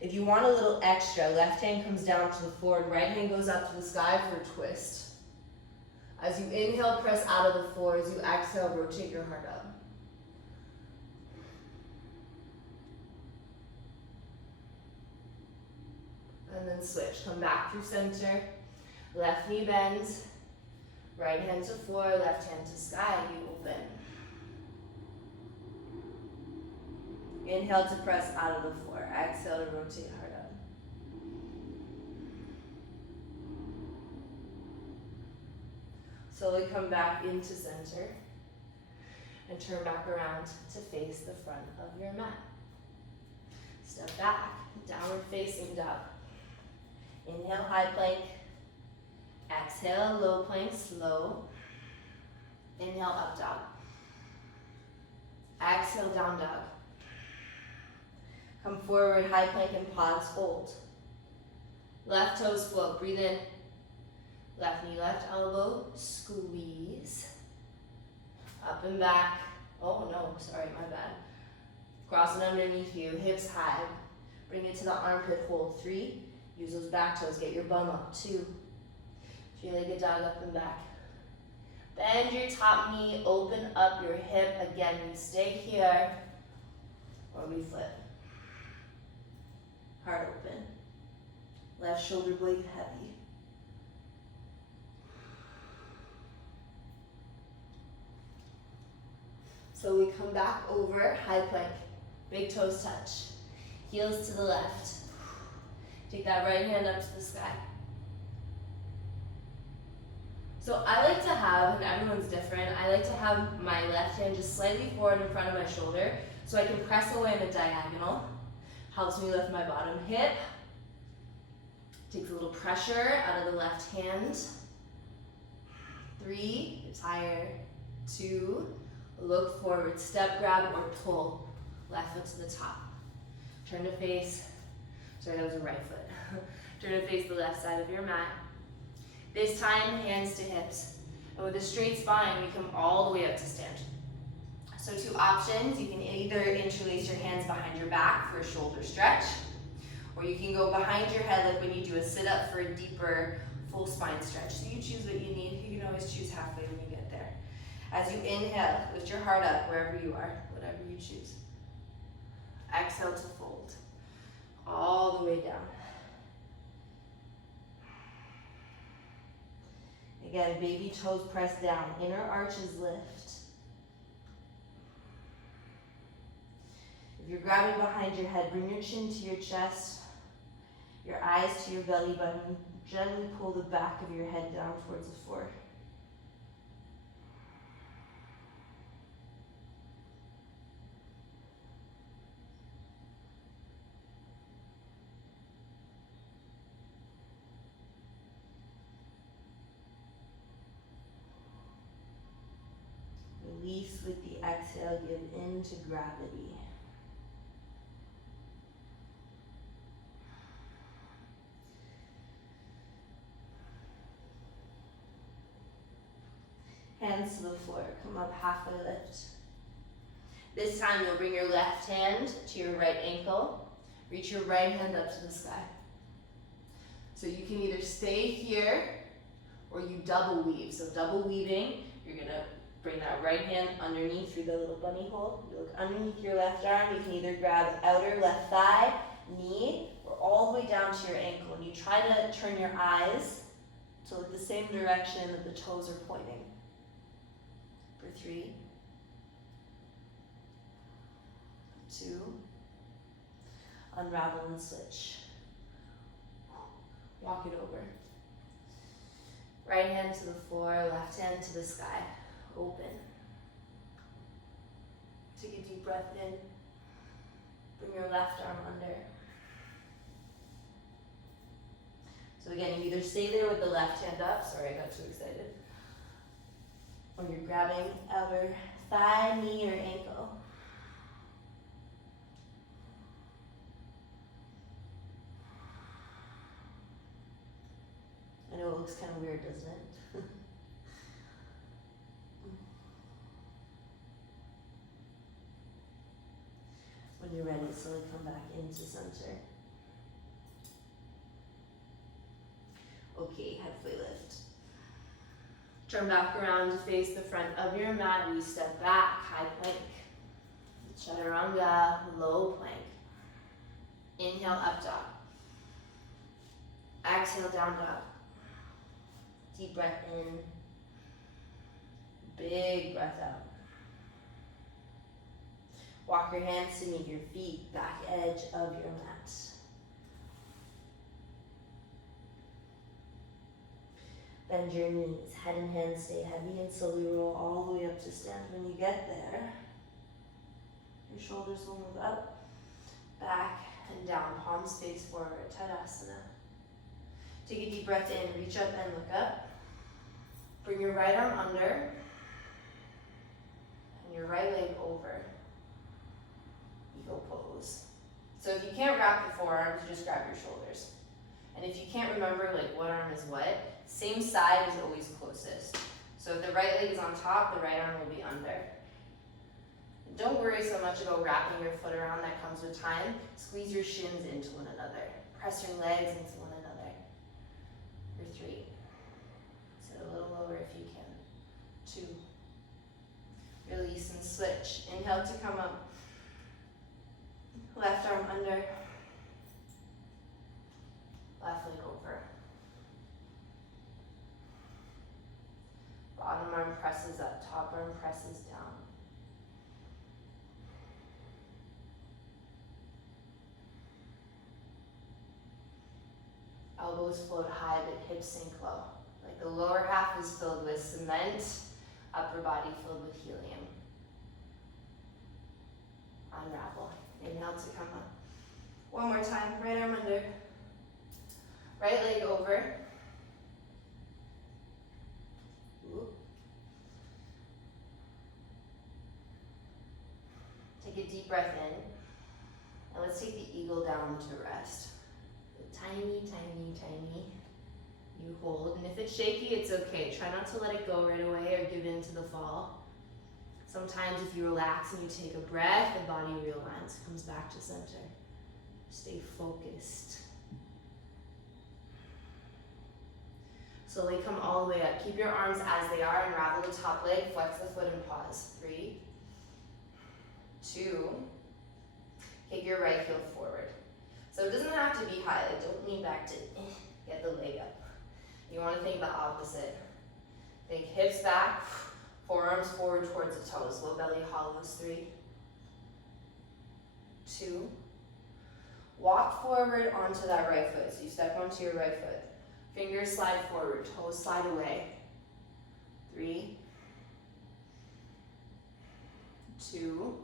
If you want a little extra, left hand comes down to the floor and right hand goes up to the sky for a twist. As you inhale, press out of the floor. As you exhale, rotate your heart up. And then switch. Come back through center. Left knee bends. Right hand to floor, left hand to sky. You open. Inhale to press out of the floor. Exhale to rotate heart up. Slowly come back into center. And turn back around to face the front of your mat. Step back. Downward facing dog. Inhale, high plank. Exhale, low plank, slow. Inhale, up dog. Exhale, down dog. Come forward, high plank and pause, hold. Left toes float, breathe in. Left knee, left elbow, squeeze. Up and back. Oh no, sorry, my bad. Cross it underneath you, hips high. Bring it to the armpit, hold, 3. Use those back toes, get your bum up, 2. Three-legged dog, up and back. Bend your top knee, open up your hip. Again, we stay here, or we flip. Heart open. Left shoulder blade heavy. So we come back over, high plank. Big toes touch. Heels to the left. Take that right hand up to the sky. So I like to have, and everyone's different, I like to have my left hand just slightly forward in front of my shoulder so I can press away in a diagonal. Helps me lift my bottom hip. Takes a little pressure out of the left hand. 3, it's higher. 2, look forward, step, grab, or pull. Left foot to the top. Turn to face, sorry, that was a right foot. Turn to face the left side of your mat. This time, hands to hips. And with a straight spine, we come all the way up to stand. So 2 options. You can either interlace your hands behind your back for a shoulder stretch, or you can go behind your head like when you do a sit-up for a deeper full spine stretch. So you choose what you need. You can always choose halfway when you get there. As you inhale, lift your heart up wherever you are, whatever you choose. Exhale to fold. All the way down. Again, baby toes press down, inner arches lift. If you're grabbing behind your head, bring your chin to your chest, your eyes to your belly button. Gently pull the back of your head down towards the floor. Release with the exhale, give in to gravity. Hands to the floor, come up halfway lift. This time you'll bring your left hand to your right ankle. Reach your right hand up to the sky. So you can either stay here or you double weave. So double weaving, you're gonna bring that right hand underneath through the little bunny hole. You look underneath your left arm. You can either grab outer left thigh, knee, or all the way down to your ankle. And you try to turn your eyes to look the same direction that the toes are pointing. For 3, 2, unravel and switch. Walk it over. Right hand to the floor, left hand to the sky. Open. Take a deep breath in. Bring your left arm under. So again, you either stay there with the left hand up, sorry I got too excited, or you're grabbing outer thigh, knee, or ankle. I know it looks kind of weird, doesn't it? When you're ready, slowly come back into center. Okay, halfway lift. Turn back around to face the front of your mat. We step back, high plank. Chaturanga, low plank. Inhale, up dog. Exhale, down dog. Deep breath in. Big breath out. Walk your hands to meet your feet, back edge of your mat. Bend your knees, head and hands stay heavy, and slowly roll all the way up to stand. When you get there, your shoulders will move up, back, and down. Palms face forward, Tadasana. Take a deep breath in, reach up and look up. Bring your right arm under, and your right leg over. Eagle pose. So if you can't wrap the forearms, you just grab your shoulders. And if you can't remember like what arm is what, same side is always closest. So if the right leg is on top, the right arm will be under. And don't worry so much about wrapping your foot around, that comes with time. Squeeze your shins into one another. Press your legs into one another. For 3. Sit a little lower if you can. 2. Release and switch. Inhale to come up. Left arm under. Left leg over. Bottom arm presses up, top arm presses down. Elbows float high, but hips sink low. Like the lower half is filled with cement, upper body filled with helium. Unravel. Inhale to come up. One more time, right arm under. Right leg over. Ooh. Take a deep breath in. And let's take the eagle down to rest. Tiny, tiny, tiny. You hold. And if it's shaky, it's okay. Try not to let it go right away or give in to the fall. Sometimes if you relax and you take a breath, the body realigns, comes back to center. Stay focused. Slowly come all the way up. Keep your arms as they are. Unravel the top leg. Flex the foot and pause. 3, 2. Kick your right heel forward. So it doesn't have to be high. Like don't lean back to get the leg up. You want to think the opposite. Think hips back, forearms forward towards the toes. Low belly hollows. 3, 2. Walk forward onto that right foot. So you step onto your right foot. Fingers slide forward, toes slide away. 3, 2.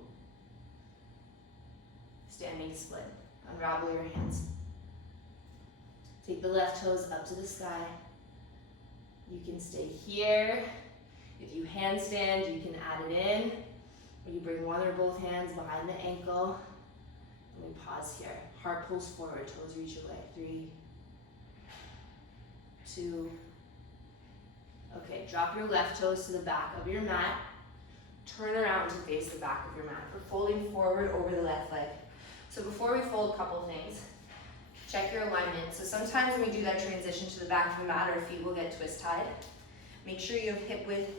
Standing split. Unravel your hands. Take the left toes up to the sky. You can stay here. If you handstand, you can add it in. Or you bring one or both hands behind the ankle. And we pause here. Heart pulls forward, toes reach away. 3, 2. Okay, drop your left toes to the back of your mat. turn around to face the back of your mat. We're folding forward over the left leg. So before we fold, a couple things. Check your alignment. So sometimes when we do that transition to the back of the mat, our feet will get twist tied. Make sure you have hip width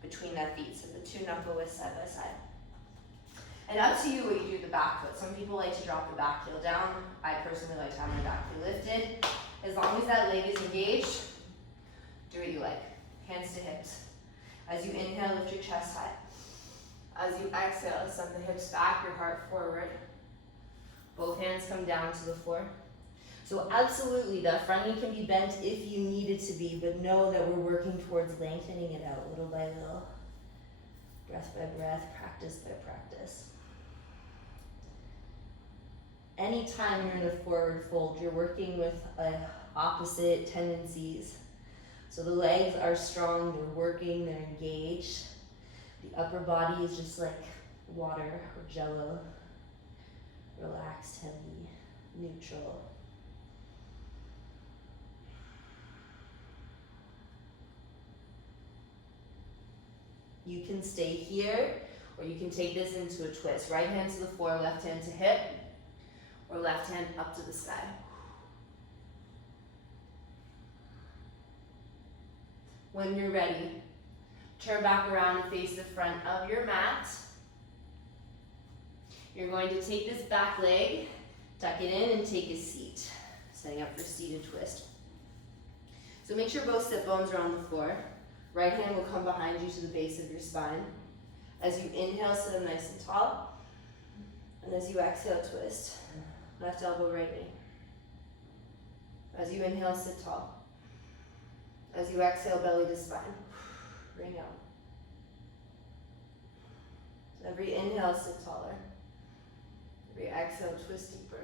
between that feet, so the two knuckle widths side by side. And up to you what you do with the back foot. Some people like to drop the back heel down. I personally like to have my back heel lifted. As long as that leg is engaged, do what you like. Hands to hips. As you inhale, lift your chest high. As you exhale, send the hips back, your heart forward. Both hands come down to the floor. So absolutely, that front knee can be bent if you need it to be, but know that we're working towards lengthening it out little by little. Breath by breath, practice by practice. Anytime you're in the forward fold, you're working with opposite tendencies. So the legs are strong, they're working, they're engaged. The upper body is just like water or jello. Relaxed, heavy, neutral. You can stay here, or you can take this into a twist. Right hand to the floor, left hand to hip, or left hand up to the sky. When you're ready, turn back around and face the front of your mat. You're going to take this back leg, tuck it in, and take a seat. Setting up for seated twist. So make sure both sit bones are on the floor. Right hand will come behind you to the base of your spine. As you inhale, sit up nice and tall. And as you exhale, twist. Left elbow, right knee. As you inhale, sit tall. As you exhale, belly to spine. Bring out. So every inhale, sit taller. Every exhale, twist deeper.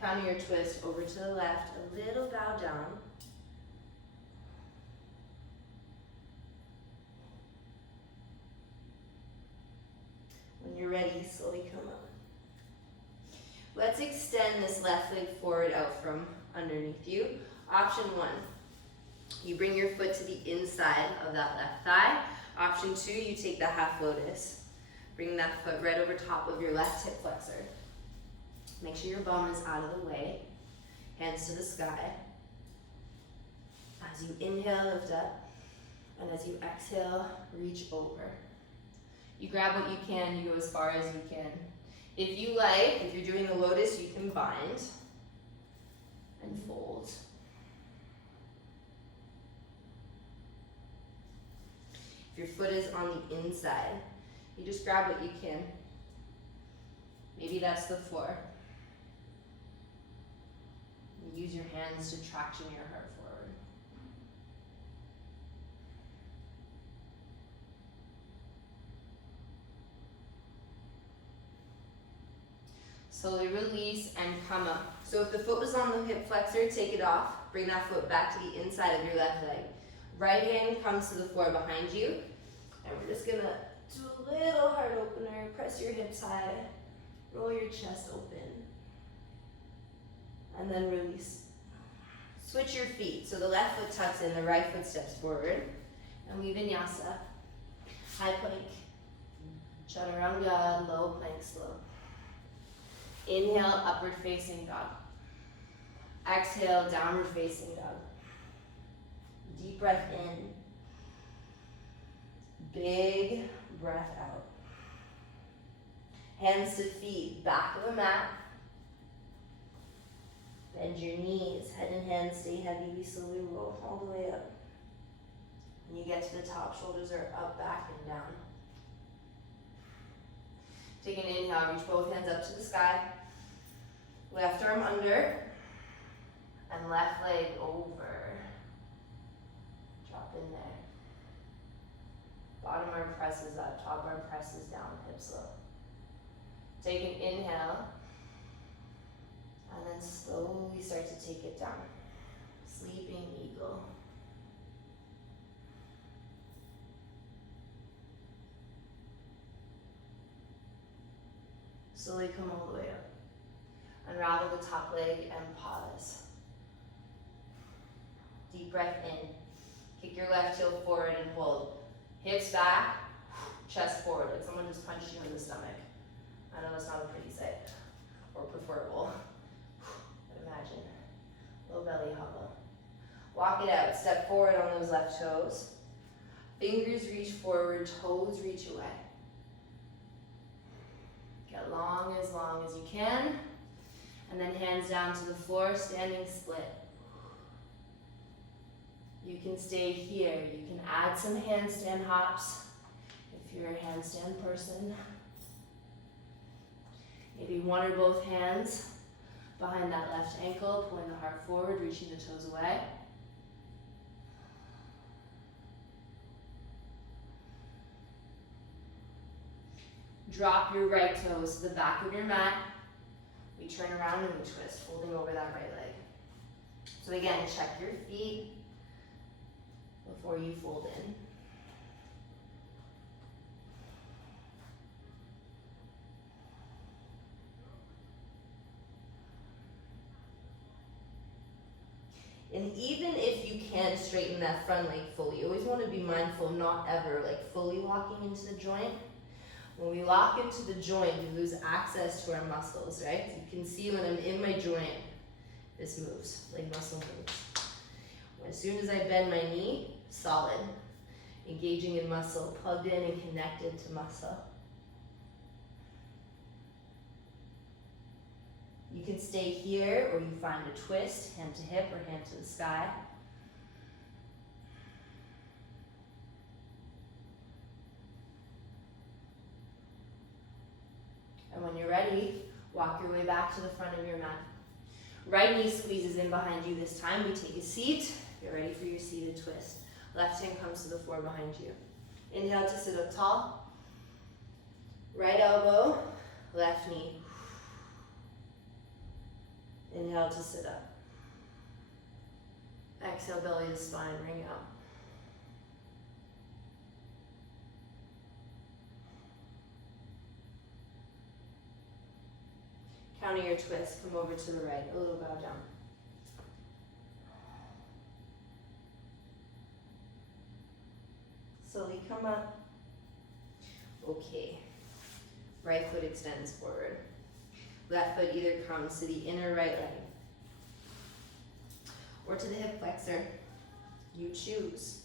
Counter your twist over to the left, a little bow down. When you're ready, slowly come up. Let's extend this left leg forward out from underneath you. Option one, you bring your foot to the inside of that left thigh. Option two, you take the half lotus. Bring that foot right over top of your left hip flexor. Make sure your bum is out of the way. Hands to the sky. As you inhale, lift up. And as you exhale, reach over. You grab what you can, you go as far as you can. If you like, if you're doing the lotus, you can bind and fold. If your foot is on the inside, you just grab what you can. Maybe that's the floor. Use your hands to traction your heart forward. Slowly release and come up. So if the foot was on the hip flexor, take it off. Bring that foot back to the inside of your left leg. Right hand comes to the floor behind you. And we're just gonna do a little heart opener. Press your hips high. Roll your chest open. And then release. Switch your feet. So the left foot tucks in, the right foot steps forward. And we vinyasa. High plank. Chaturanga, low plank slow. Inhale, upward facing dog. Exhale, downward facing dog. Deep breath in. Big breath out. Hands to feet, back of the mat. Bend your knees, head and hands stay heavy. We slowly roll all the way up. When you get to the top, shoulders are up, back, and down. Take an inhale, reach both hands up to the sky. Left arm under, and left leg over. Drop in there. Bottom arm presses up, top arm presses down, hips low. Take an inhale, and then slowly start to take it down. Sleeping eagle. Slowly come all the way up. Unravel the top leg and pause. Deep breath in. Kick your left heel forward and hold. Hips back, chest forward, like someone just punched you in the stomach. I know that's not a pretty sight, or preferable, but imagine. Low belly hollow. Walk it out, step forward on those left toes. Fingers reach forward, toes reach away. Get long as you can. And then hands down to the floor, standing split. You can stay here. You can add some handstand hops if you're a handstand person. Maybe one or both hands behind that left ankle, pulling the heart forward, reaching the toes away. Drop your right toes to the back of your mat. We turn around and we twist, folding over that right leg. So again, check your feet before you fold in. And even if you can't straighten that front leg fully, you always want to be mindful of not ever like fully locking into the joint. When we lock into the joint, we lose access to our muscles, right? You can see when I'm in my joint, this moves, like muscle moves. As soon as I bend my knee, solid. Engaging in muscle, plugged in and connected to muscle. You can stay here, or you find a twist, hand to hip or hand to the sky. And when you're ready, walk your way back to the front of your mat. Right knee squeezes in behind you this time. We take a seat. Get ready for your seated twist. Left hand comes to the floor behind you. Inhale to sit up tall. Right elbow, left knee. Inhale to sit up. Exhale, belly to spine, ring out. Counter your twist, come over to the right, a little bow down. Slowly come up. Okay. Right foot extends forward. Left foot either comes to the inner right leg or to the hip flexor. You choose.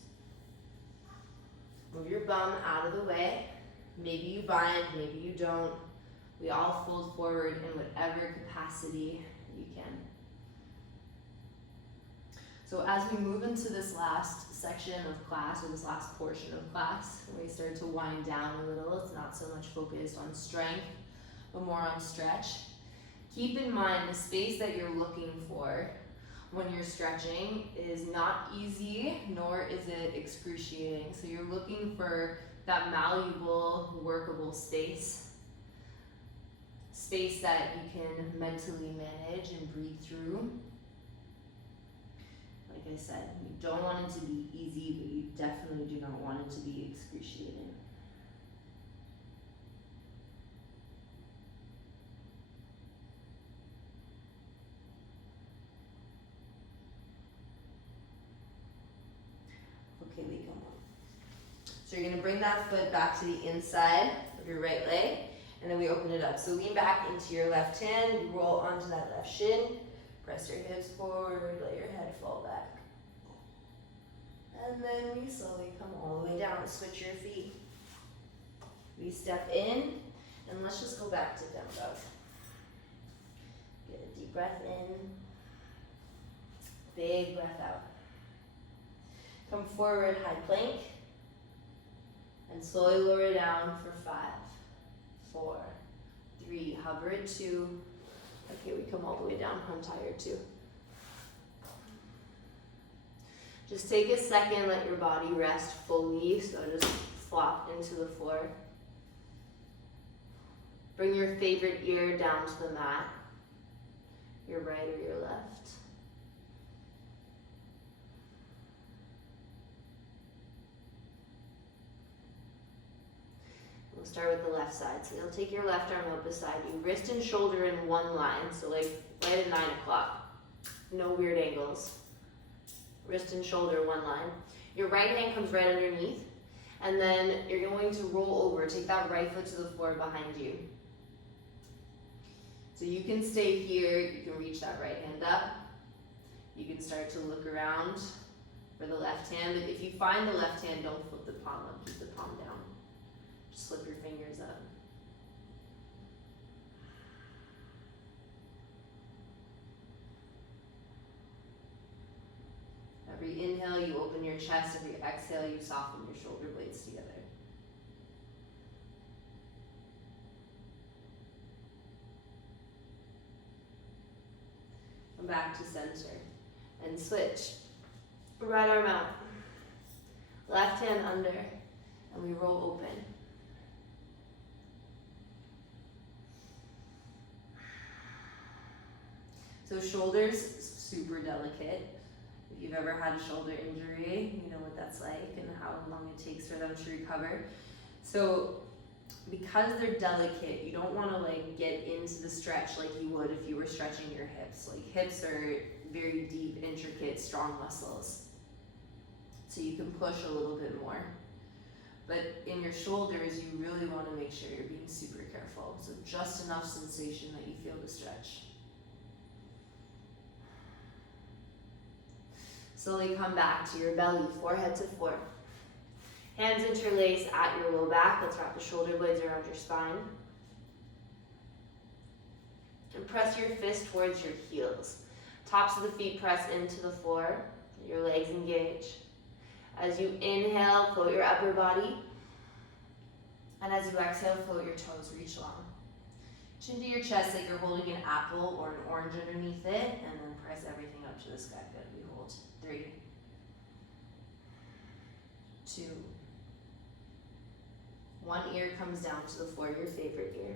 Move your bum out of the way. Maybe you bind, maybe you don't. We all fold forward in whatever capacity you can. So as we move into this last section of class, or this last portion of class, we start to wind down a little. It's not so much focused on strength, but more on stretch. Keep in mind the space that you're looking for when you're stretching is not easy, nor is it excruciating. So you're looking for that malleable, workable space. Space that you can mentally manage and breathe through. Like I said, you don't want it to be easy, but you definitely do not want it to be excruciating. Okay, we come on. So you're gonna bring that foot back to the inside of your right leg, and then we open it up. So lean back into your left hand, you roll onto that left shin, press your hips forward, let your head fall back. And then we slowly come all the way down, switch your feet. We step in, and let's just go back to down dog. Get a deep breath in, big breath out. Come forward, high plank, and slowly lower down for 5, 4, 3, hover at 2. Okay, we come all the way down, untired 2. Just take a second, let your body rest fully, so just flop into the floor. Bring your favorite ear down to the mat, your right or your left. We'll start with the left side. So you'll take your left arm out beside you, wrist and shoulder in one line. So like right at 9 o'clock. No weird angles. Wrist and shoulder, one line. Your right hand comes right underneath. And then you're going to roll over. Take that right foot to the floor behind you. So you can stay here. You can reach that right hand up. You can start to look around for the left hand. But if you find the left hand, don't flip the palm up. Keep the palm down. Just slip your fingers up. Every inhale, you open your chest. Every exhale, you soften your shoulder blades together. Come back to center and switch. Right arm out. Left hand under, and we roll open. So shoulders, super delicate. If you've ever had a shoulder injury, you know what that's like and how long it takes for them to recover. So because they're delicate, you don't want to like get into the stretch like you would if you were stretching your hips. Like hips are very deep, intricate, strong muscles. So you can push a little bit more. But in your shoulders, you really want to make sure you're being super careful. So just enough sensation that you feel the stretch. Slowly come back to your belly, forehead to floor. Hands interlace at your low back. Let's wrap the shoulder blades around your spine. And press your fist towards your heels. Tops of the feet press into the floor. Your legs engage. As you inhale, float your upper body. And as you exhale, float your toes, reach long. Chin to your chest like you're holding an apple or an orange underneath it. And then press everything up to the sky. Good. We hold. 3, 2, 1 ear comes down to the floor, your favorite ear.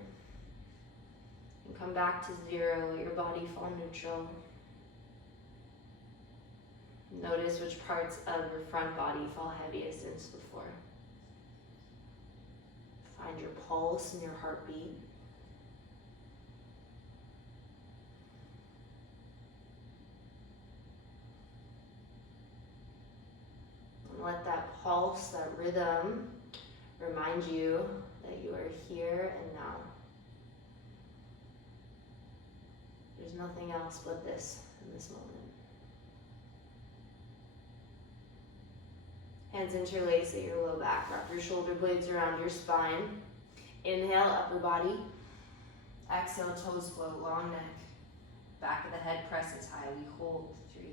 And come back to 0, let your body fall neutral. Notice which parts of your front body fall heaviest into the floor. Find your pulse and your heartbeat. Let that pulse, that rhythm, remind you that you are here and now. There's nothing else but this in this moment. Hands interlace at your low back. Wrap your shoulder blades around your spine. Inhale, upper body. Exhale, toes float, long neck. Back of the head presses high. We hold. 3,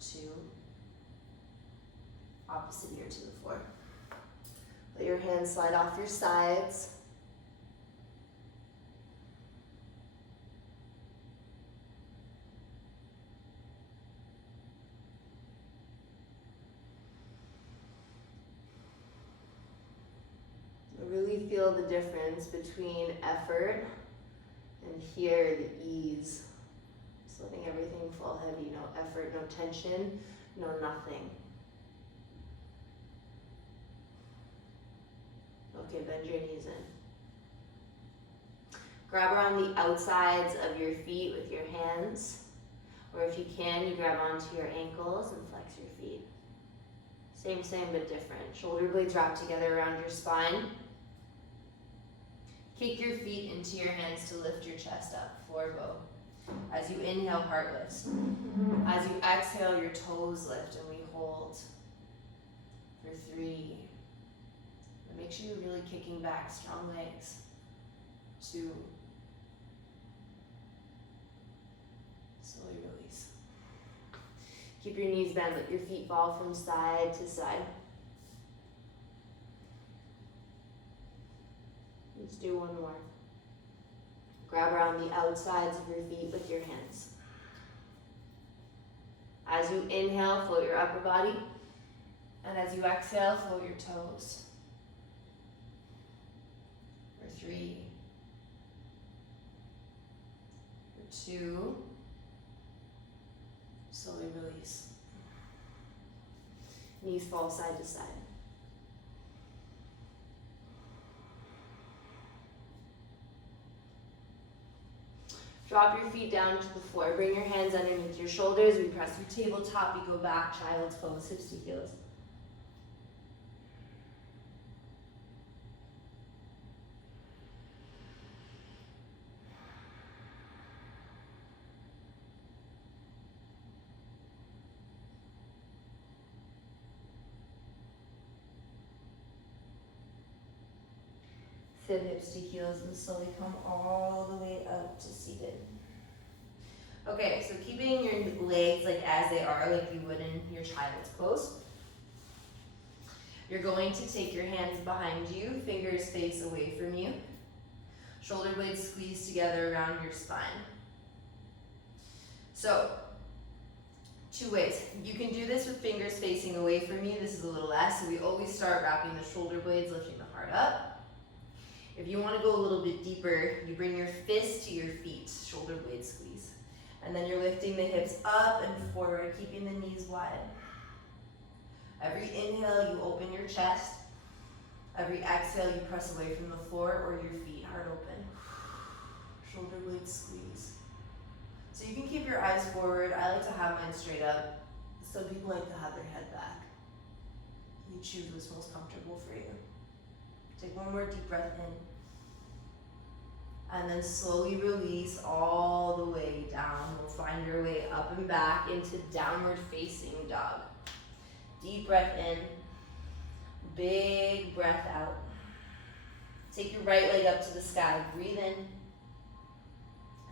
2, opposite ear to the floor. Let your hands slide off your sides. Really feel the difference between effort and here, the ease. Just letting everything fall heavy, no effort, no tension, no nothing. Okay, bend your knees in. Grab around the outsides of your feet with your hands, or if you can, you grab onto your ankles and flex your feet. Same but different. Shoulder blades wrap together around your spine. Kick your feet into your hands to lift your chest up, floor bow. As you inhale, heart lifts. As you exhale, your toes lift and we hold for 3. And make sure you're really kicking back, strong legs. 2. Slowly release. Keep your knees bent, let your feet fall from side to side. Let's do one more. Grab around the outsides of your feet with your hands. As you inhale, float your upper body. And as you exhale, float your toes. For 3. For 2. Slowly release. Knees fall side to side. Drop your feet down to the floor. Bring your hands underneath your shoulders. We press your tabletop. We go back, child's pose, hips to heels. Sit hips to heels and slowly come all the way up to seated. Okay, so keeping your legs like as they are, like you would in your child's pose. You're going to take your hands behind you, fingers face away from you. Shoulder blades squeeze together around your spine. So, 2 ways. You can do this with fingers facing away from you. This is a little less. So we always start wrapping the shoulder blades, lifting the heart up. If you want to go a little bit deeper, you bring your fist to your feet, shoulder blade squeeze. And then you're lifting the hips up and forward, keeping the knees wide. Every inhale, you open your chest. Every exhale, you press away from the floor or your feet, heart open. Shoulder blade squeeze. So you can keep your eyes forward. I like to have mine straight up. Some people like to have their head back. You choose what's most comfortable for you. Take one more deep breath in. And then slowly release all the way down. We'll find your way up and back into downward facing dog. Deep breath in. Big breath out. Take your right leg up to the sky. Breathe in.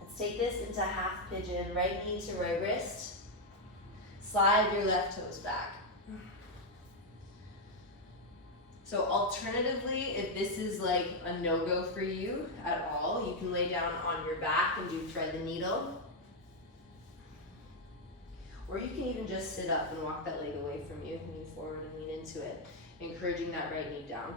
Let's take this into half pigeon. Right knee to right wrist. Slide your left toes back. So alternatively, if this is like a no-go for you at all, you can lay down on your back and do thread the needle. Or you can even just sit up and walk that leg away from you, lean forward and lean into it, encouraging that right knee down.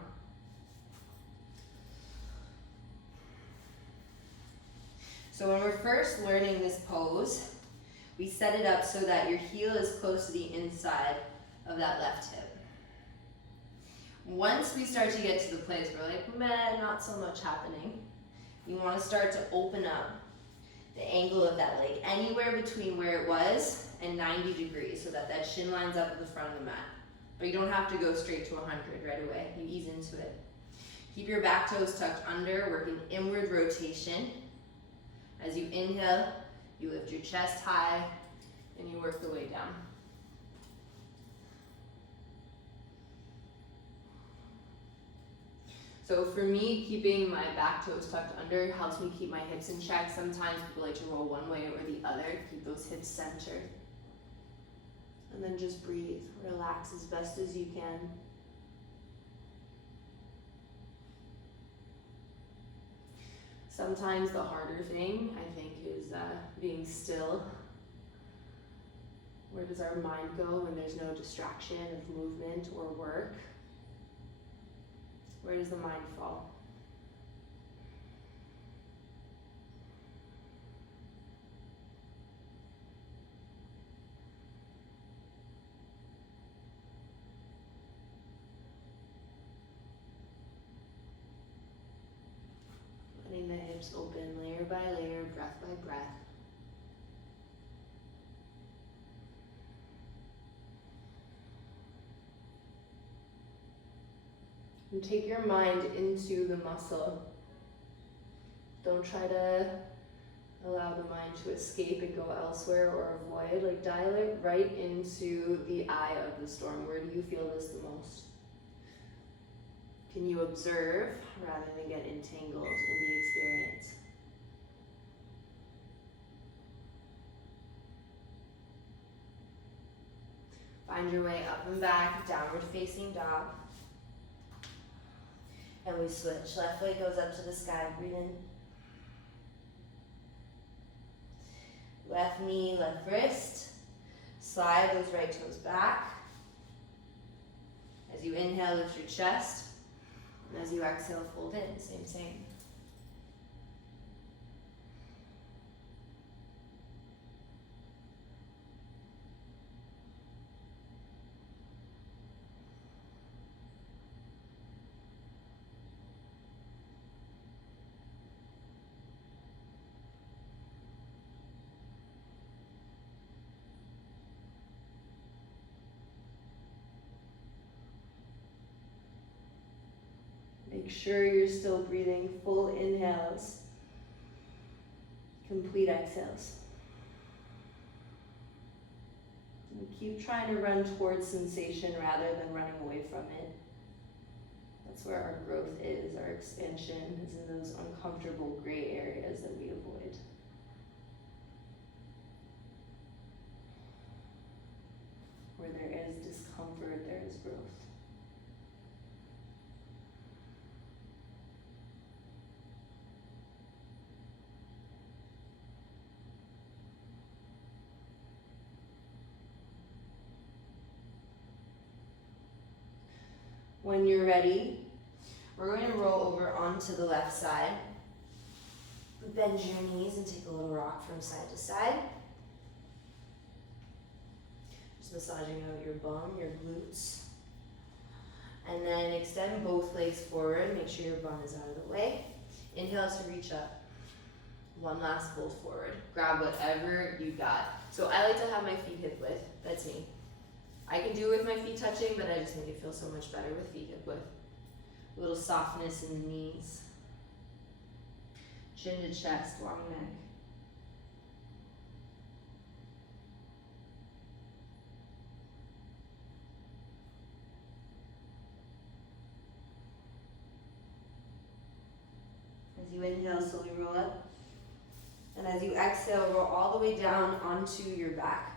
So when we're first learning this pose, we set it up so that your heel is close to the inside of that left hip. Once we start to get to the place where we're like, meh, not so much happening, you want to start to open up the angle of that leg anywhere between where it was and 90 degrees so that that shin lines up at the front of the mat. But you don't have to go straight to 100 right away. You ease into it. Keep your back toes tucked under, working inward rotation. As you inhale, you lift your chest high and you work the way down. So for me, keeping my back toes tucked under helps me keep my hips in check. Sometimes people like to roll one way or the other. Keep those hips centered. And then just breathe. Relax as best as you can. Sometimes the harder thing, I think, is being still. Where does our mind go when there's no distraction of movement or work? Where does the mind fall? Letting the hips open layer by layer, breath by breath. And take your mind into the muscle. Don't try to allow the mind to escape and go elsewhere or avoid. Like dial it right into the eye of the storm. Where do you feel this the most? Can you observe rather than get entangled in the experience? Find your way up and back, downward facing dog. And we switch. Left leg goes up to the sky. Breathe in. Left knee, left wrist. Slide those right toes back. As you inhale, lift your chest. And as you exhale, fold in. Same. Make sure you're still breathing full inhales, complete exhales. And keep trying to run towards sensation rather than running away from it. That's where our growth is, our expansion is in those uncomfortable gray areas that we avoid. Where there is discomfort, there is growth. When you're ready, we're going to roll over onto the left side. Bend your knees and take a little rock from side to side. Just massaging out your bum, your glutes. And then extend both legs forward. Make sure your bum is out of the way. Inhale to reach up. One last fold forward. Grab whatever you got. So I like to have my feet hip width. That's me. I can do it with my feet touching, but I just make it feel so much better with feet hip width. A little softness in the knees. Chin to chest, long neck. As you inhale, slowly roll up. And as you exhale, roll all the way down onto your back.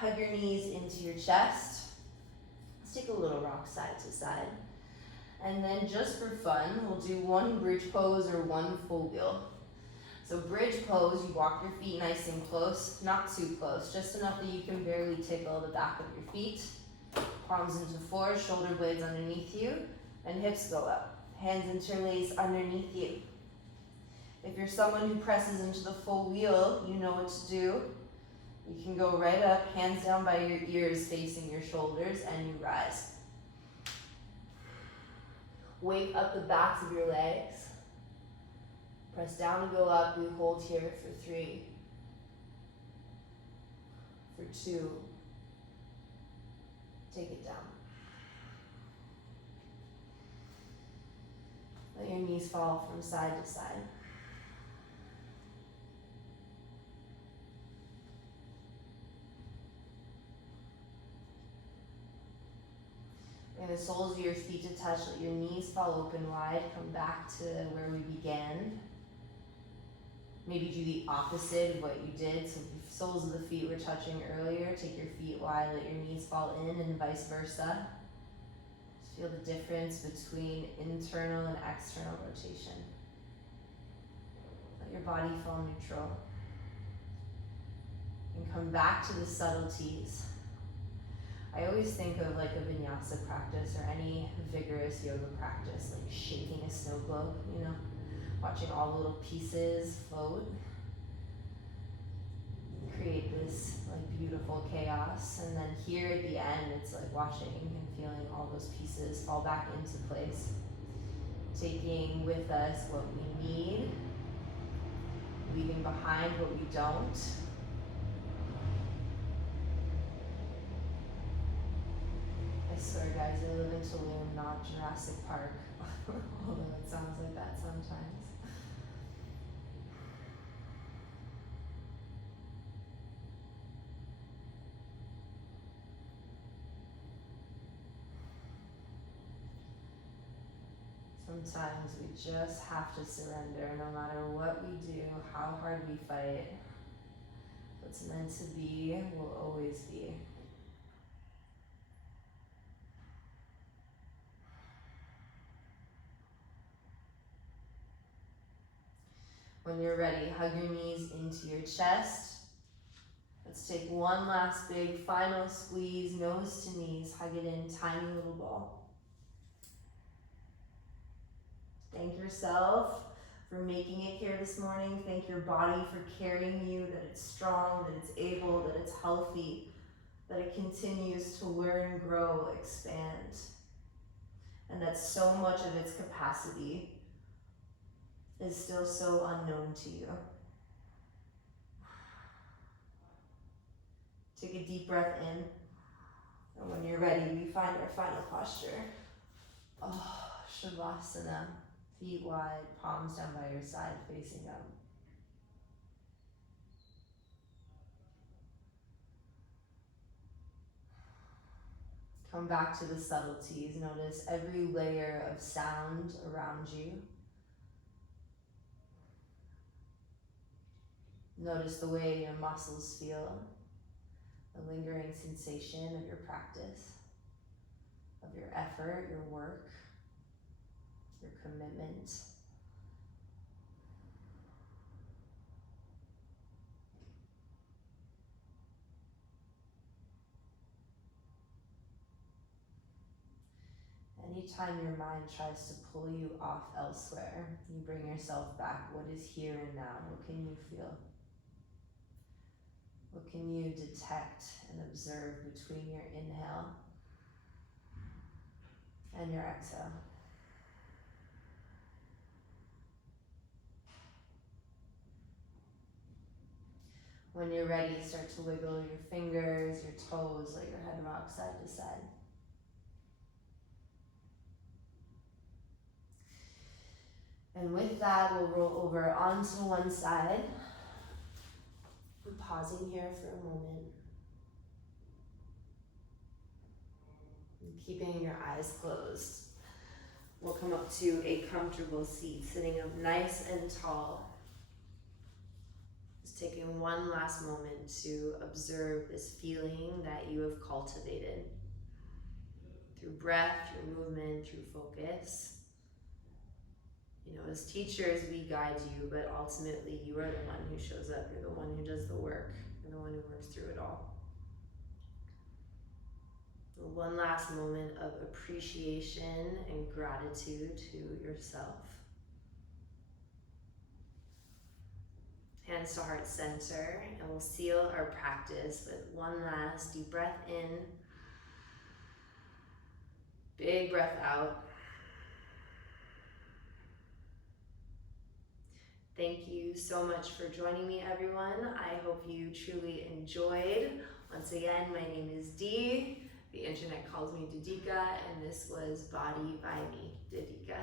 Hug your knees into your chest. Let's take a little rock side to side. And then just for fun, we'll do one bridge pose or one full wheel. So bridge pose, you walk your feet nice and close, not too close, just enough that you can barely tickle the back of your feet. Palms into floor, shoulder blades underneath you, and hips go up. Hands interlace underneath you. If you're someone who presses into the full wheel, you know what to do. You can go right up, hands down by your ears facing your shoulders, and you rise. Wake up the backs of your legs. Press down and go up. We hold here for 3, for 2. Take it down. Let your knees fall from side to side. Bring the soles of your feet to touch, let your knees fall open wide, come back to where we began. Maybe do the opposite of what you did. So if the soles of the feet were touching earlier, take your feet wide, let your knees fall in, and vice versa. Just feel the difference between internal and external rotation. Let your body fall neutral. And come back to the subtleties. I always think of like a vinyasa practice or any vigorous yoga practice, like shaking a snow globe, you know, watching all the little pieces float, create this like beautiful chaos. And then here at the end, it's like watching and feeling all those pieces fall back into place, taking with us what we need, leaving behind what we don't. I swear, guys, I live in Tulum, not Jurassic Park, although it sounds like that sometimes. Sometimes we just have to surrender, no matter what we do, how hard we fight. What's meant to be will always be. When you're ready, hug your knees into your chest. Let's take one last big final squeeze, nose to knees, hug it in, tiny little ball. Thank yourself for making it here this morning. Thank your body for carrying you, that it's strong, that it's able, that it's healthy, that it continues to learn, grow, expand, and that so much of its capacity is still so unknown to you. Take a deep breath in, and when you're ready, we find our final posture. Oh, Shavasana, feet wide, palms down by your side, facing up. Come back to the subtleties. Notice every layer of sound around you. Notice the way your muscles feel, the lingering sensation of your practice, of your effort, your work, your commitment. Anytime your mind tries to pull you off elsewhere, you bring yourself back. What is here and now? What can you feel? What can you detect and observe between your inhale and your exhale? When you're ready, start to wiggle your fingers, your toes, let your head rock side to side. And with that, we'll roll over onto one side. I'm pausing here for a moment. And keeping your eyes closed. We'll come up to a comfortable seat, sitting up nice and tall. Just taking one last moment to observe this feeling that you have cultivated through breath, through movement, through focus. You know, as teachers, we guide you, but ultimately you are the one who shows up. You're the one who does the work. You're the one who works through it all. One last moment of appreciation and gratitude to yourself. Hands to heart center, and we'll seal our practice with one last deep breath in. Big breath out. Thank you so much for joining me, everyone. I hope you truly enjoyed. Once again, my name is Dee. The internet calls me DEDICA, and this was Body by me, DEDICA.